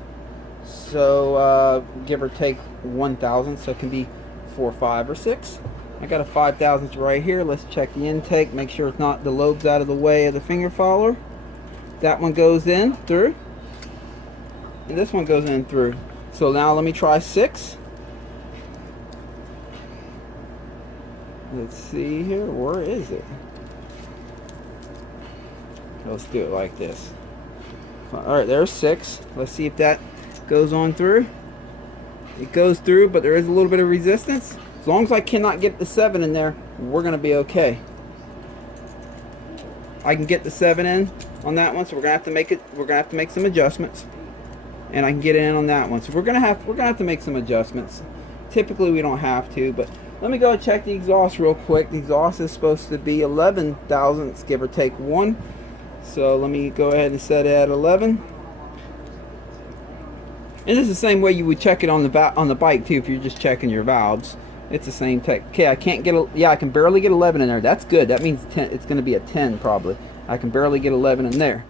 so give or take 1 thousandth, so it can be 4, 5, or 6. I got a 5 thousandths right here. Let's check the intake, make sure it's not the lobes out of the way of the finger follower. That one goes in through, and this one goes in through. So now let me try 6. Let's see here, where is it? Let's do it like this. Alright, there's 6. Let's see if that goes on through. It goes through, but there is a little bit of resistance. As long as I cannot get the 7 in there, we're going to be okay. I can get the 7 in on that one, so we're going to have to make it. We're going to have to make some adjustments. And I can get in on that one, so we're gonna have to make some adjustments. Typically we don't have to, but let me go and check the exhaust real quick. The exhaust is supposed to be 11 thousandths, give or take 1. So let me go ahead and set it at 11. And this is the same way you would check it on the bike too, if you're just checking your valves. It's the same tech. Okay, I can't get I can barely get 11 in there. That's good. That means 10. It's going to be a 10 probably. I can barely get 11 in there.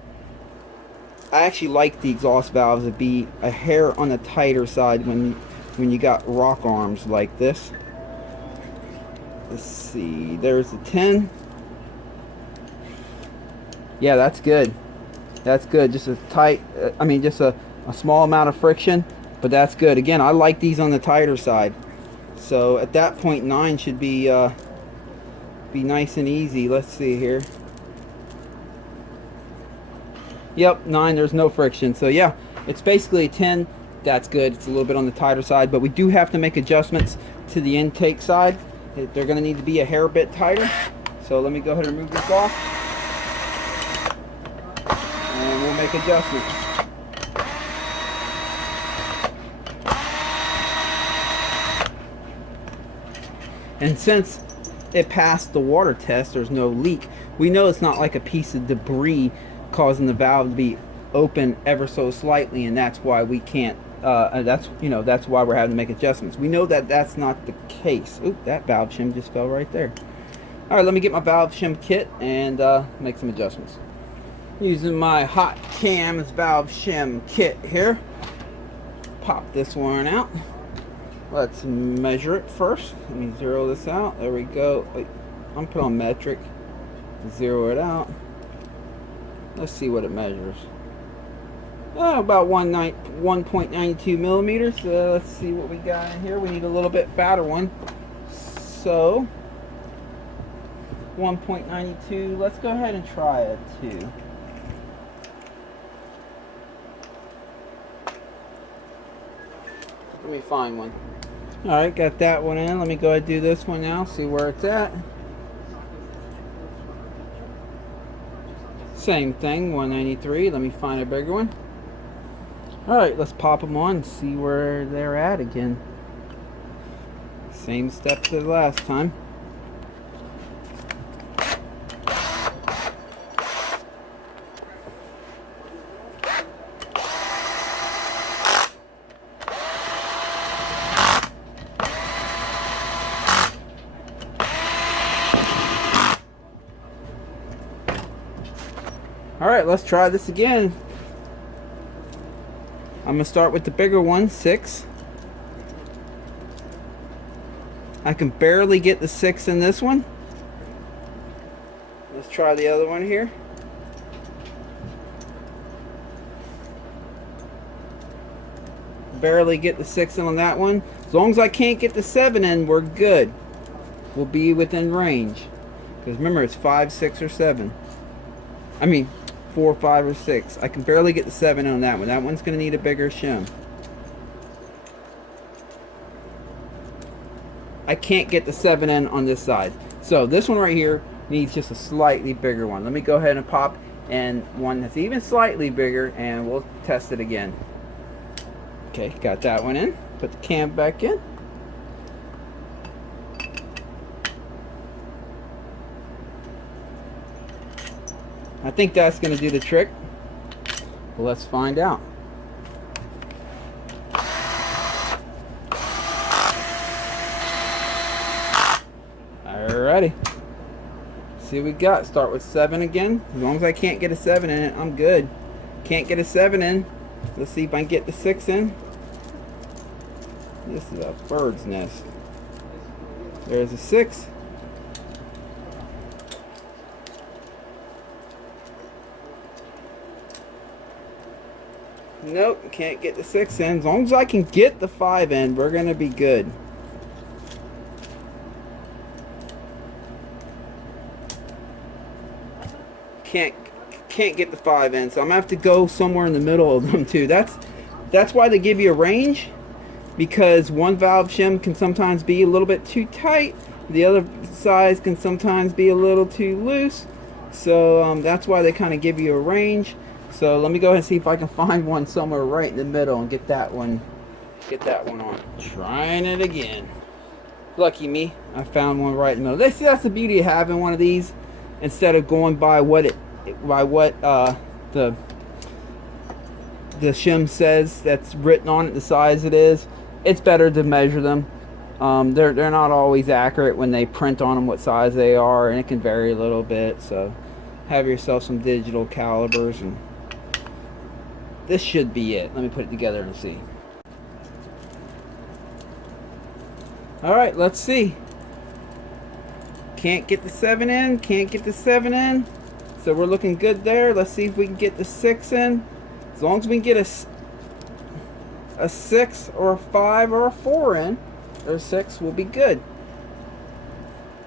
I actually like the exhaust valves to be a hair on the tighter side when you got rock arms like this. Let's see, there's a 10. Yeah, that's good. That's good. Just a tight, just a small amount of friction, but that's good. Again, I like these on the tighter side. So at that point 9 should be nice and easy. Let's see here. Yep, 9, there's no friction. So yeah, it's basically a 10. That's good. It's a little bit on the tighter side, but we do have to make adjustments to the intake side. They're going to need to be a hair bit tighter. So let me go ahead and remove this off, and we'll make adjustments. And since it passed the water test, there's no leak, we know it's not like a piece of debris causing the valve to be open ever so slightly, and that's why we can't that's why we're having to make adjustments. We know that that's not the case. Oop, that valve shim just fell right there. All right, let me get my valve shim kit and make some adjustments using my hot cams valve shim kit here. Pop this one out. Let's measure it first. Let me zero this out. There we go. I'm putting on metric. Zero it out. Let's see what it measures. About 1.92 millimeters. Let's see what we got in here. We need a little bit fatter one. So 1.92. Let's go ahead and try a 2. Let me find one. Alright, got that one in. Let me go ahead and do this one now, see where it's at. Same thing, 193. Let me find a bigger one. Alright, let's pop them on and see where they're at again. Same steps as last time. Alright, let's try this again. I'm going to start with the bigger one, 6. I can barely get the 6 in this one. Let's try the other one here. Barely get the 6 in on that one. As long as I can't get the 7 in, we're good. We'll be within range. Because remember, it's 5, 6, or 7. I mean, 4, 5, or 6. I can barely get the 7 on that one. That one's going to need a bigger shim. I can't get the 7 in on this side. So this one right here needs just a slightly bigger one. Let me go ahead and pop in one that's even slightly bigger, and we'll test it again. Okay, got that one in. Put the cam back in. I think that's going to do the trick. Well, let's find out. Alrighty. See what we got. Start with 7 again. As long as I can't get a 7 in it, I'm good. Can't get a 7 in. Let's see if I can get the 6 in. This is a bird's nest. There's a 6. Nope, can't get the 6 in. As long as I can get the 5 in, we're gonna be good. Can't get the 5 in, so I'm gonna have to go somewhere in the middle of them too. That's why they give you a range, because one valve shim can sometimes be a little bit too tight, the other size can sometimes be a little too loose. So that's why they kind of give you a range. So let me go ahead and see if I can find one somewhere right in the middle and get that one on. Trying it again. Lucky me, I found one right in the middle. That's the beauty of having one of these. Instead of going by what the shim says that's written on it, the size it is, it's better to measure them. They're not always accurate when they print on them what size they are, and it can vary a little bit. So have yourself some digital calibers, and this should be it. Let me put it together and see. Alright, let's see. Can't get the 7 in, can't get the 7 in. So we're looking good there. Let's see if we can get the 6 in. As long as we can get a 6 or a 5 or a 4 in, or 6 will be good.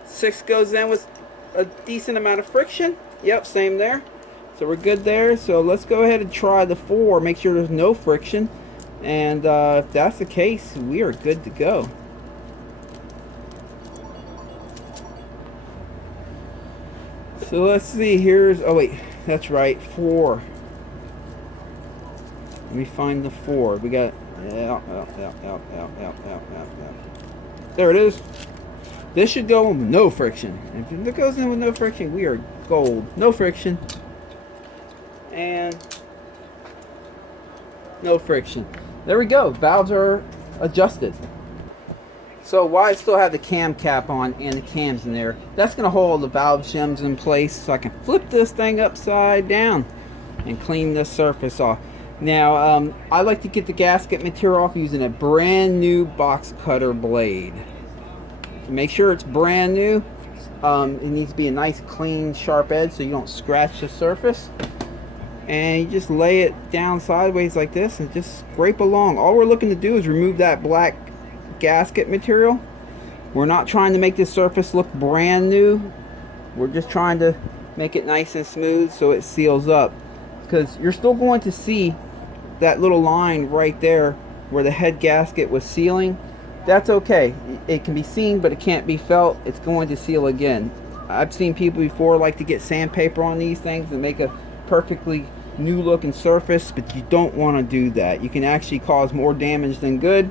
6 goes in with a decent amount of friction. Yep, same there. So we're good there. So let's go ahead and try the 4. Make sure there's no friction. And if that's the case, we are good to go. So let's see, here's, oh wait, that's right, 4. Let me find the 4. We got, yeah. There it is. This should go in with no friction. And if it goes in with no friction, we are gold. No friction. And no friction. There we go. Valves are adjusted. So while I still have the cam cap on and the cams in there, that's going to hold the valve shims in place so I can flip this thing upside down and clean this surface off. Now, I like to get the gasket material off using a brand new box cutter blade. To make sure it's brand new, it needs to be a nice clean sharp edge so you don't scratch the surface. And you just lay it down sideways like this and just scrape along. All we're looking to do is remove that black gasket material. We're not trying to make this surface look brand new. We're just trying to make it nice and smooth so it seals up, because you're still going to see that little line right there where the head gasket was sealing. That's okay, it can be seen but it can't be felt. It's going to seal again. I've seen people before like to get sandpaper on these things and make a perfectly new looking surface, but you don't want to do that. You can actually cause more damage than good.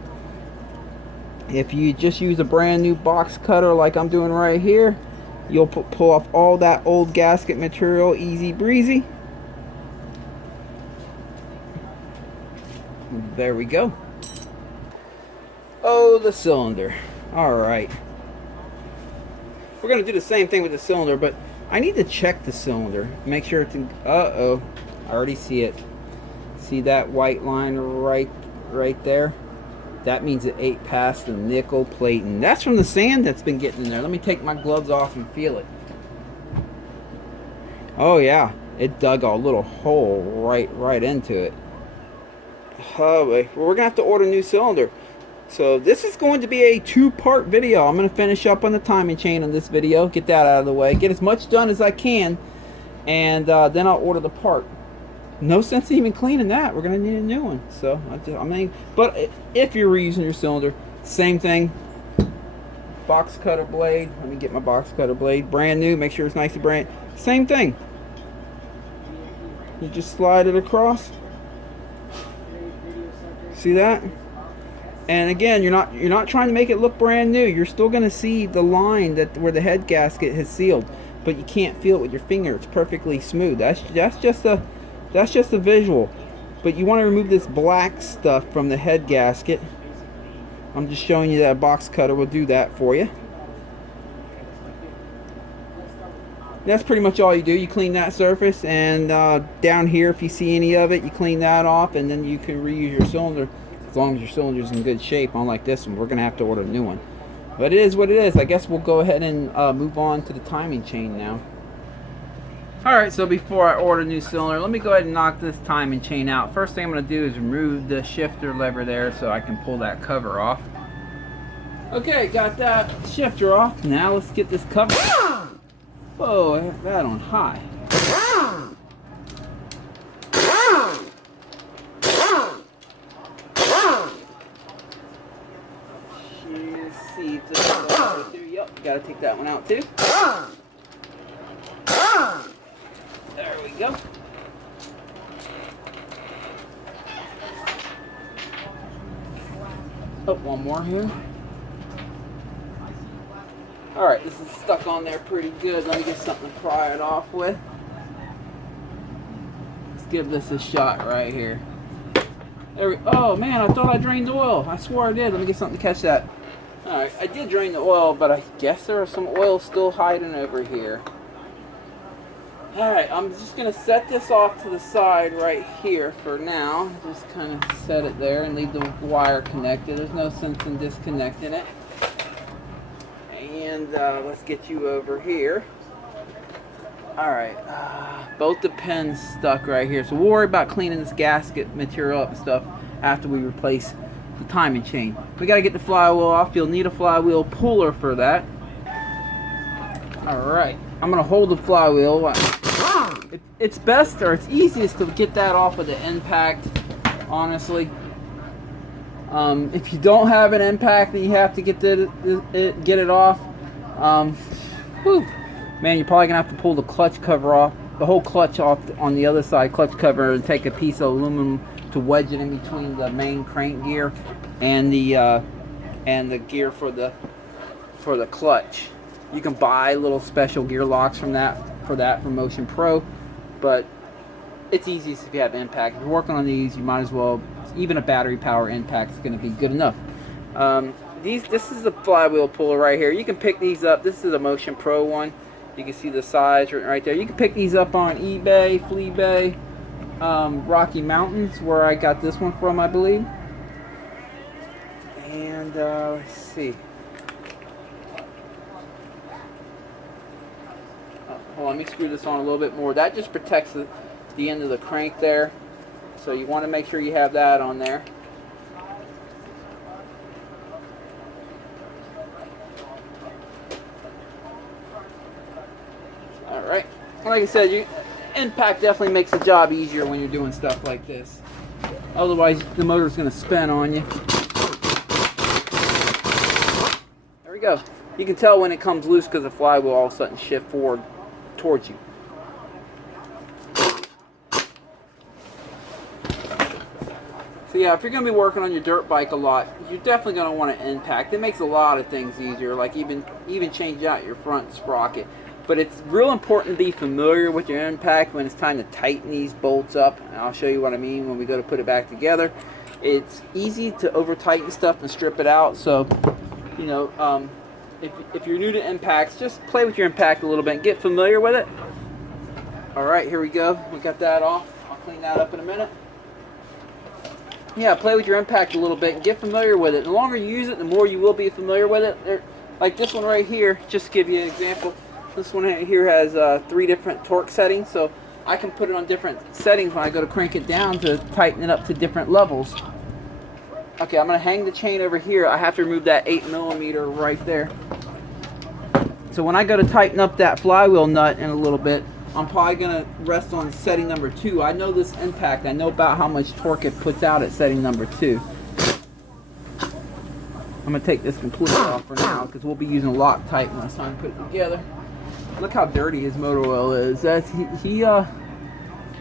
If you just use a brand new box cutter like I'm doing right here, you'll pull off all that old gasket material easy breezy. There we go. Oh, the cylinder. Alright. We're going to do the same thing with the cylinder, but I need to check the cylinder. Make sure it's in... Uh-oh. I already see it. See that white line right there? That means it ate past the nickel plating. That's from the sand that's been getting in there. Let me take my gloves off and feel it. Oh yeah, it dug a little hole right into it. Oh, well, we're gonna have to order a new cylinder. So this is going to be a 2-part video. I'm gonna finish up on the timing chain on this video, get that out of the way, get as much done as I can, and then I'll order the part. No sense even cleaning that. We're gonna need a new one. So I mean, but if you're reusing your cylinder, same thing. Box cutter blade. Let me get my box cutter blade. Brand new. Make sure it's nice and brand. Same thing. You just slide it across. See that? And again, you're not trying to make it look brand new. You're still gonna see the line where the head gasket has sealed, but you can't feel it with your finger. It's perfectly smooth. That's just a visual. But you want to remove this black stuff from the head gasket. I'm just showing you that a box cutter will do that for you. That's pretty much all you do. You clean that surface, and down here, if you see any of it, you clean that off, and then you can reuse your cylinder as long as your cylinder's in good shape. Unlike this one, we're going to have to order a new one. But it is what it is. I guess we'll go ahead and move on to the timing chain now. Alright, so before I order a new cylinder, let me go ahead and knock this timing chain out. First thing I'm going to do is remove the shifter lever there so I can pull that cover off. Okay, got that shifter off. Now let's get this cover. Whoa, I have that on high. Let's see if this goes through. Yep, gotta take that one out too. There we go. Oh, one more here. Alright, this is stuck on there pretty good. Let me get something to pry it off with. Let's give this a shot right here. There we, oh man, I thought I drained the oil. I swore I did. Let me get something to catch that. Alright, I did drain the oil, but I guess there was some oil still hiding over here. Alright, I'm just going to set this off to the side right here for now. Just kind of set it there and leave the wire connected. There's no sense in disconnecting it. And let's get you over here. Alright, both the pins stuck right here. So we'll worry about cleaning this gasket material up and stuff after we replace the timing chain. We got to get the flywheel off. You'll need a flywheel puller for that. Alright, I'm going to hold the flywheel. It's best, or it's easiest to get that off of the impact, honestly. If you don't have an impact and you have to get it off, man, you're probably going to have to pull the clutch cover off, the whole clutch off on the other side, clutch cover, and take a piece of aluminum to wedge it in between the main crank gear and the gear for the clutch. You can buy little special gear locks from from Motion Pro, but it's easiest if you have impact. If you're working on these, you might as well, even a battery power impact is going to be good enough. This is the flywheel puller right here. You can pick these up. This is a Motion Pro one. You can see the size right there. You can pick these up on eBay, Fleabay, Rocky Mountains, where I got this one from, I believe. And let's see. Hold on, let me screw this on a little bit more. That just protects the end of the crank there. So you want to make sure you have that on there. Alright. Like I said, impact definitely makes the job easier when you're doing stuff like this. Otherwise, the motor's going to spin on you. There we go. You can tell when it comes loose because the flywheel all of a sudden shift forward towards you. So yeah, if you're going to be working on your dirt bike a lot, you're definitely going to want to impact. It makes a lot of things easier, like even change out your front sprocket. But it's real important to be familiar with your impact when it's time to tighten these bolts up. And I'll show you what I mean when we go to put it back together. It's easy to over tighten stuff and strip it out. So, you know, if you're new to impacts, just play with your impact a little bit and get familiar with it. Alright, here we go. We got that off. I'll clean that up in a minute. Yeah, play with your impact a little bit and get familiar with it. The longer you use it, the more you will be familiar with it. Like this one right here, just to give you an example. This one here has 3 different torque settings, so I can put it on different settings when I go to crank it down to tighten it up to different levels. Okay, I'm going to hang the chain over here. I have to remove that 8mm right there. So when I go to tighten up that flywheel nut in a little bit, I'm probably going to rest on setting number 2. I know this impact. I know about how much torque it puts out at setting number 2. I'm going to take this completely off for now because we'll be using Loctite when it's time to put it together. Look how dirty his motor oil is. He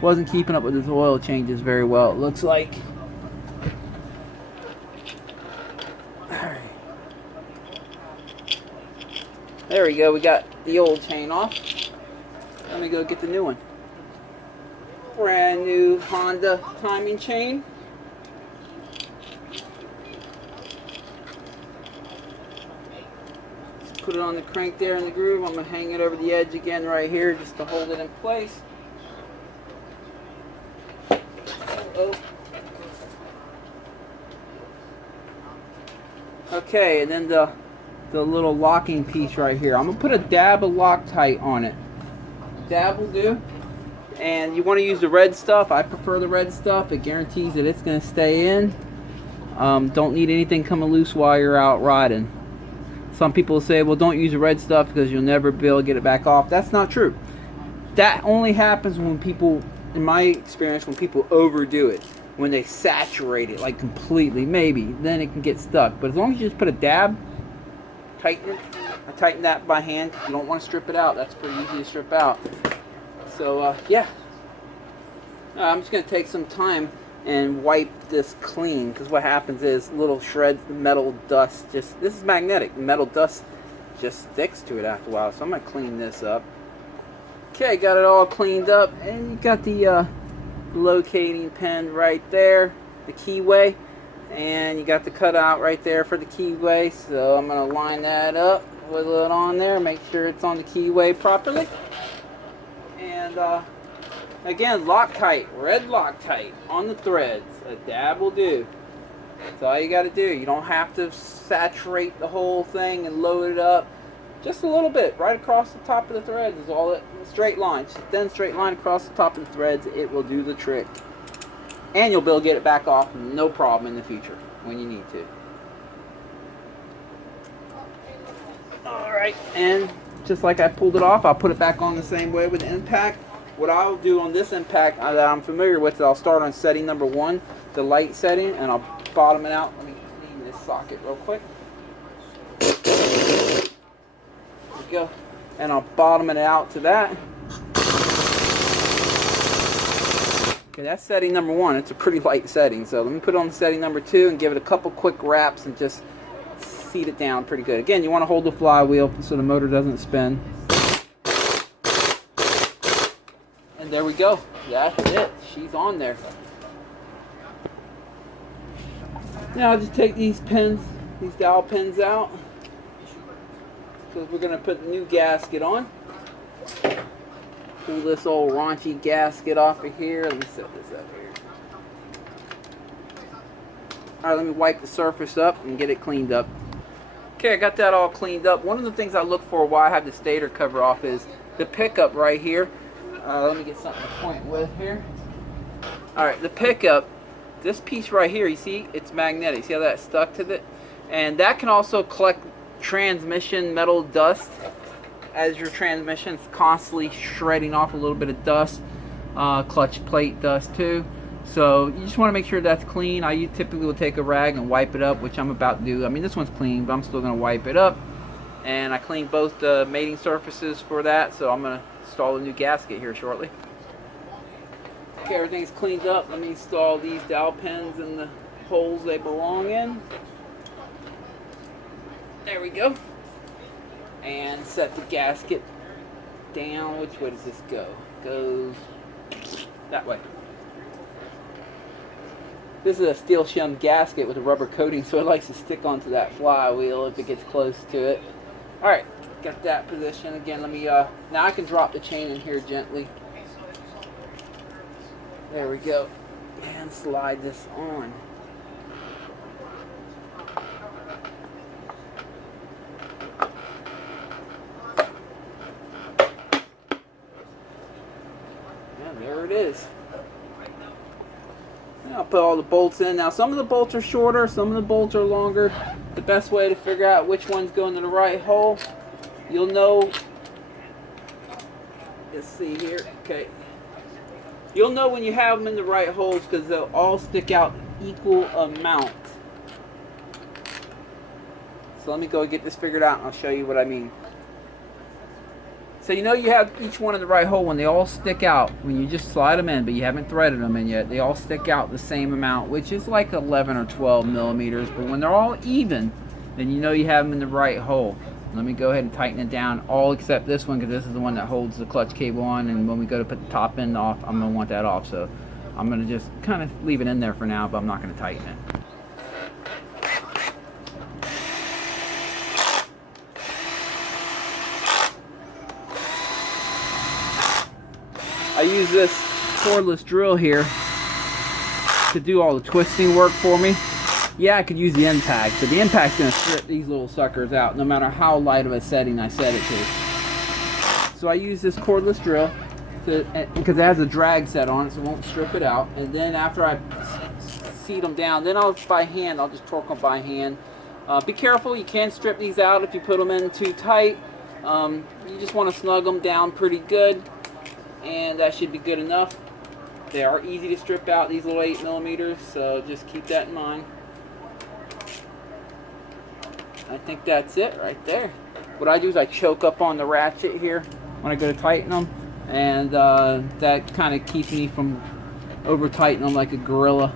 wasn't keeping up with his oil changes very well, it looks like. Alright. There we go. We got the old chain off. Let me go get the new one. Brand new Honda timing chain. Put it on the crank there in the groove. I'm going to hang it over the edge again right here just to hold it in place. Okay, and then the little locking piece right here. I'm going to put a dab of Loctite on it. Dab will do. And you want to use the red stuff. I prefer the red stuff. It guarantees that it's going to stay in. Don't need anything coming loose while you're out riding. Some people say, well, don't use the red stuff because you'll never be able to get it back off. That's not true. That only happens when people, in my experience, when people overdo it. When they saturate it, like completely, maybe. Then it can get stuck. But as long as you just put a dab, tighten it. I tighten that by hand. You don't want to strip it out. That's pretty easy to strip out. So, yeah. I'm just going to take some time and wipe this clean, because what happens is little shreds of metal dust this is magnetic. Metal dust just sticks to it after a while. So I'm going to clean this up. Okay, got it all cleaned up, and you got the locating pin right there, the keyway, and you got the cutout right there for the keyway. So I'm going to line that up, wiggle it on there, make sure it's on the keyway properly. And again, Loctite, red Loctite on the threads. A dab will do. That's all you got to do. You don't have to saturate the whole thing and load it up. Just a little bit, right across the top of the threads is all it. Straight line, just a thin straight line across the top of the threads. It will do the trick. And you'll be able to get it back off, no problem in the future. when you need to. Alright, and just like I pulled it off, I'll put it back on the same way with the impact. What I'll do on this impact that I'm familiar with, I'll start on setting number 1, the light setting, and I'll bottom it out. Let me clean this socket real quick. There we go. And I'll bottom it out to that. Okay, that's setting number 1. It's a pretty light setting. So let me put it on setting number 2 and give it a couple quick wraps and just seat it down pretty good. Again, you want to hold the flywheel so the motor doesn't spin. And there we go. That's it. She's on there. Now I'll just take these pins, these dowel pins out, because we're going to put the new gasket on. Pull this old raunchy gasket off of here. Let me set this up here. Alright, let me wipe the surface up and get it cleaned up. Okay, I got that all cleaned up. One of the things I look for while I have the stator cover off is the pickup right here. Let me get something to point with here. Alright, the pickup, this piece right here, you see, it's magnetic. See how that's stuck to it? And that can also collect transmission metal dust as your transmission is constantly shredding off a little bit of dust, clutch plate dust too. So you just want to make sure that's clean. I typically will take a rag and wipe it up, which I'm about to do. I mean, this one's clean, but I'm still going to wipe it up. And I cleaned both the mating surfaces for that, so I'm going to install a new gasket here shortly. Okay, everything's cleaned up. Let me install these dowel pins in the holes they belong in. There we go. And set the gasket down. Which way does this go? Goes that way. This is a steel shim gasket with a rubber coating, so it likes to stick onto that flywheel if it gets close to it. Alright, got that position. Again, let me, now I can drop the chain in here gently. There we go. And slide this on. Yeah, there it is. I'll put all the bolts in. Now some of the bolts are shorter, some of the bolts are longer. The best way to figure out which one's going to the right hole, you'll know, let's see here, okay. You'll know when you have them in the right holes because they'll all stick out equal amount. So let me go get this figured out and I'll show you what I mean. So you know you have each one in the right hole when they all stick out. When you just slide them in, but you haven't threaded them in yet, they all stick out the same amount, which is like 11 or 12 millimeters. But when they're all even, then you know you have them in the right hole. Let me go ahead and tighten it down, all except this one, because this is the one that holds the clutch cable on, and when we go to put the top end off, I'm going to want that off. So I'm going to just kind of leave it in there for now, but I'm not going to tighten it. I use this cordless drill here to do all the twisting work for me. Yeah, I could use the impact, but the impact's going to strip these little suckers out no matter how light of a setting I set it to. So I use this cordless drill because it has a drag set on it, so it won't strip it out. And then after I seat them down, then I'll just torque them by hand. Be careful, you can strip these out if you put them in too tight. You just want to snug them down pretty good. And that should be good enough. They are easy to strip out, these little 8 millimeters, so just keep that in mind. I think that's it right there. What I do is I choke up on the ratchet here when I go to tighten them, and that kind of keeps me from over tightening them like a gorilla.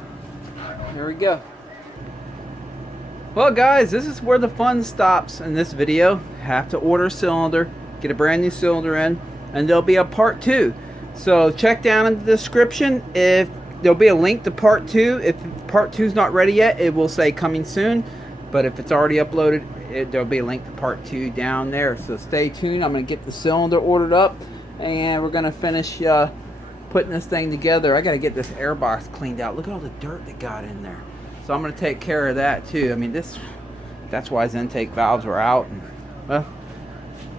There we go. Well guys, this is where the fun stops in this video. Have to order a cylinder, get a brand new cylinder in, and there'll be a part 2. So check down in the description if there'll be a link to part 2. If part 2 is not ready yet, it will say coming soon. But if it's already uploaded, there'll be a link to part 2 down there. So stay tuned. I'm going to get the cylinder ordered up, and we're going to finish putting this thing together. I got to get this air box cleaned out. Look at all the dirt that got in there. So I'm going to take care of that too. I mean, that's why his intake valves were out. And, well,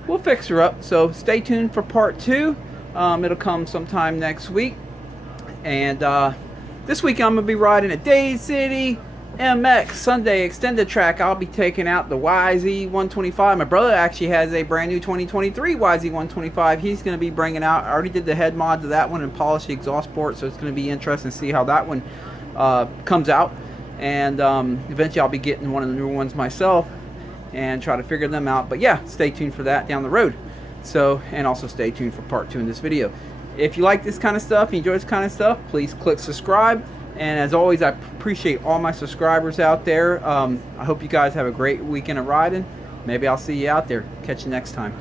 we'll fix her up. So stay tuned for part 2. It'll come sometime next week. And this week I'm going to be riding at Days City, MX Sunday extended track, I'll be taking out the YZ125. My brother actually has a brand new 2023 YZ125 he's going to be bringing out. I already did the head mod to that one and polished the exhaust port, so it's going to be interesting to see how that one comes out. And eventually I'll be getting one of the newer ones myself and try to figure them out. But yeah, stay tuned for that down the road. So, and also stay tuned for part 2 in this video. If you like this kind of stuff, you enjoy this kind of stuff, please click subscribe. And as always, I appreciate all my subscribers out there. I hope you guys have a great weekend of riding. Maybe I'll see you out there. Catch you next time.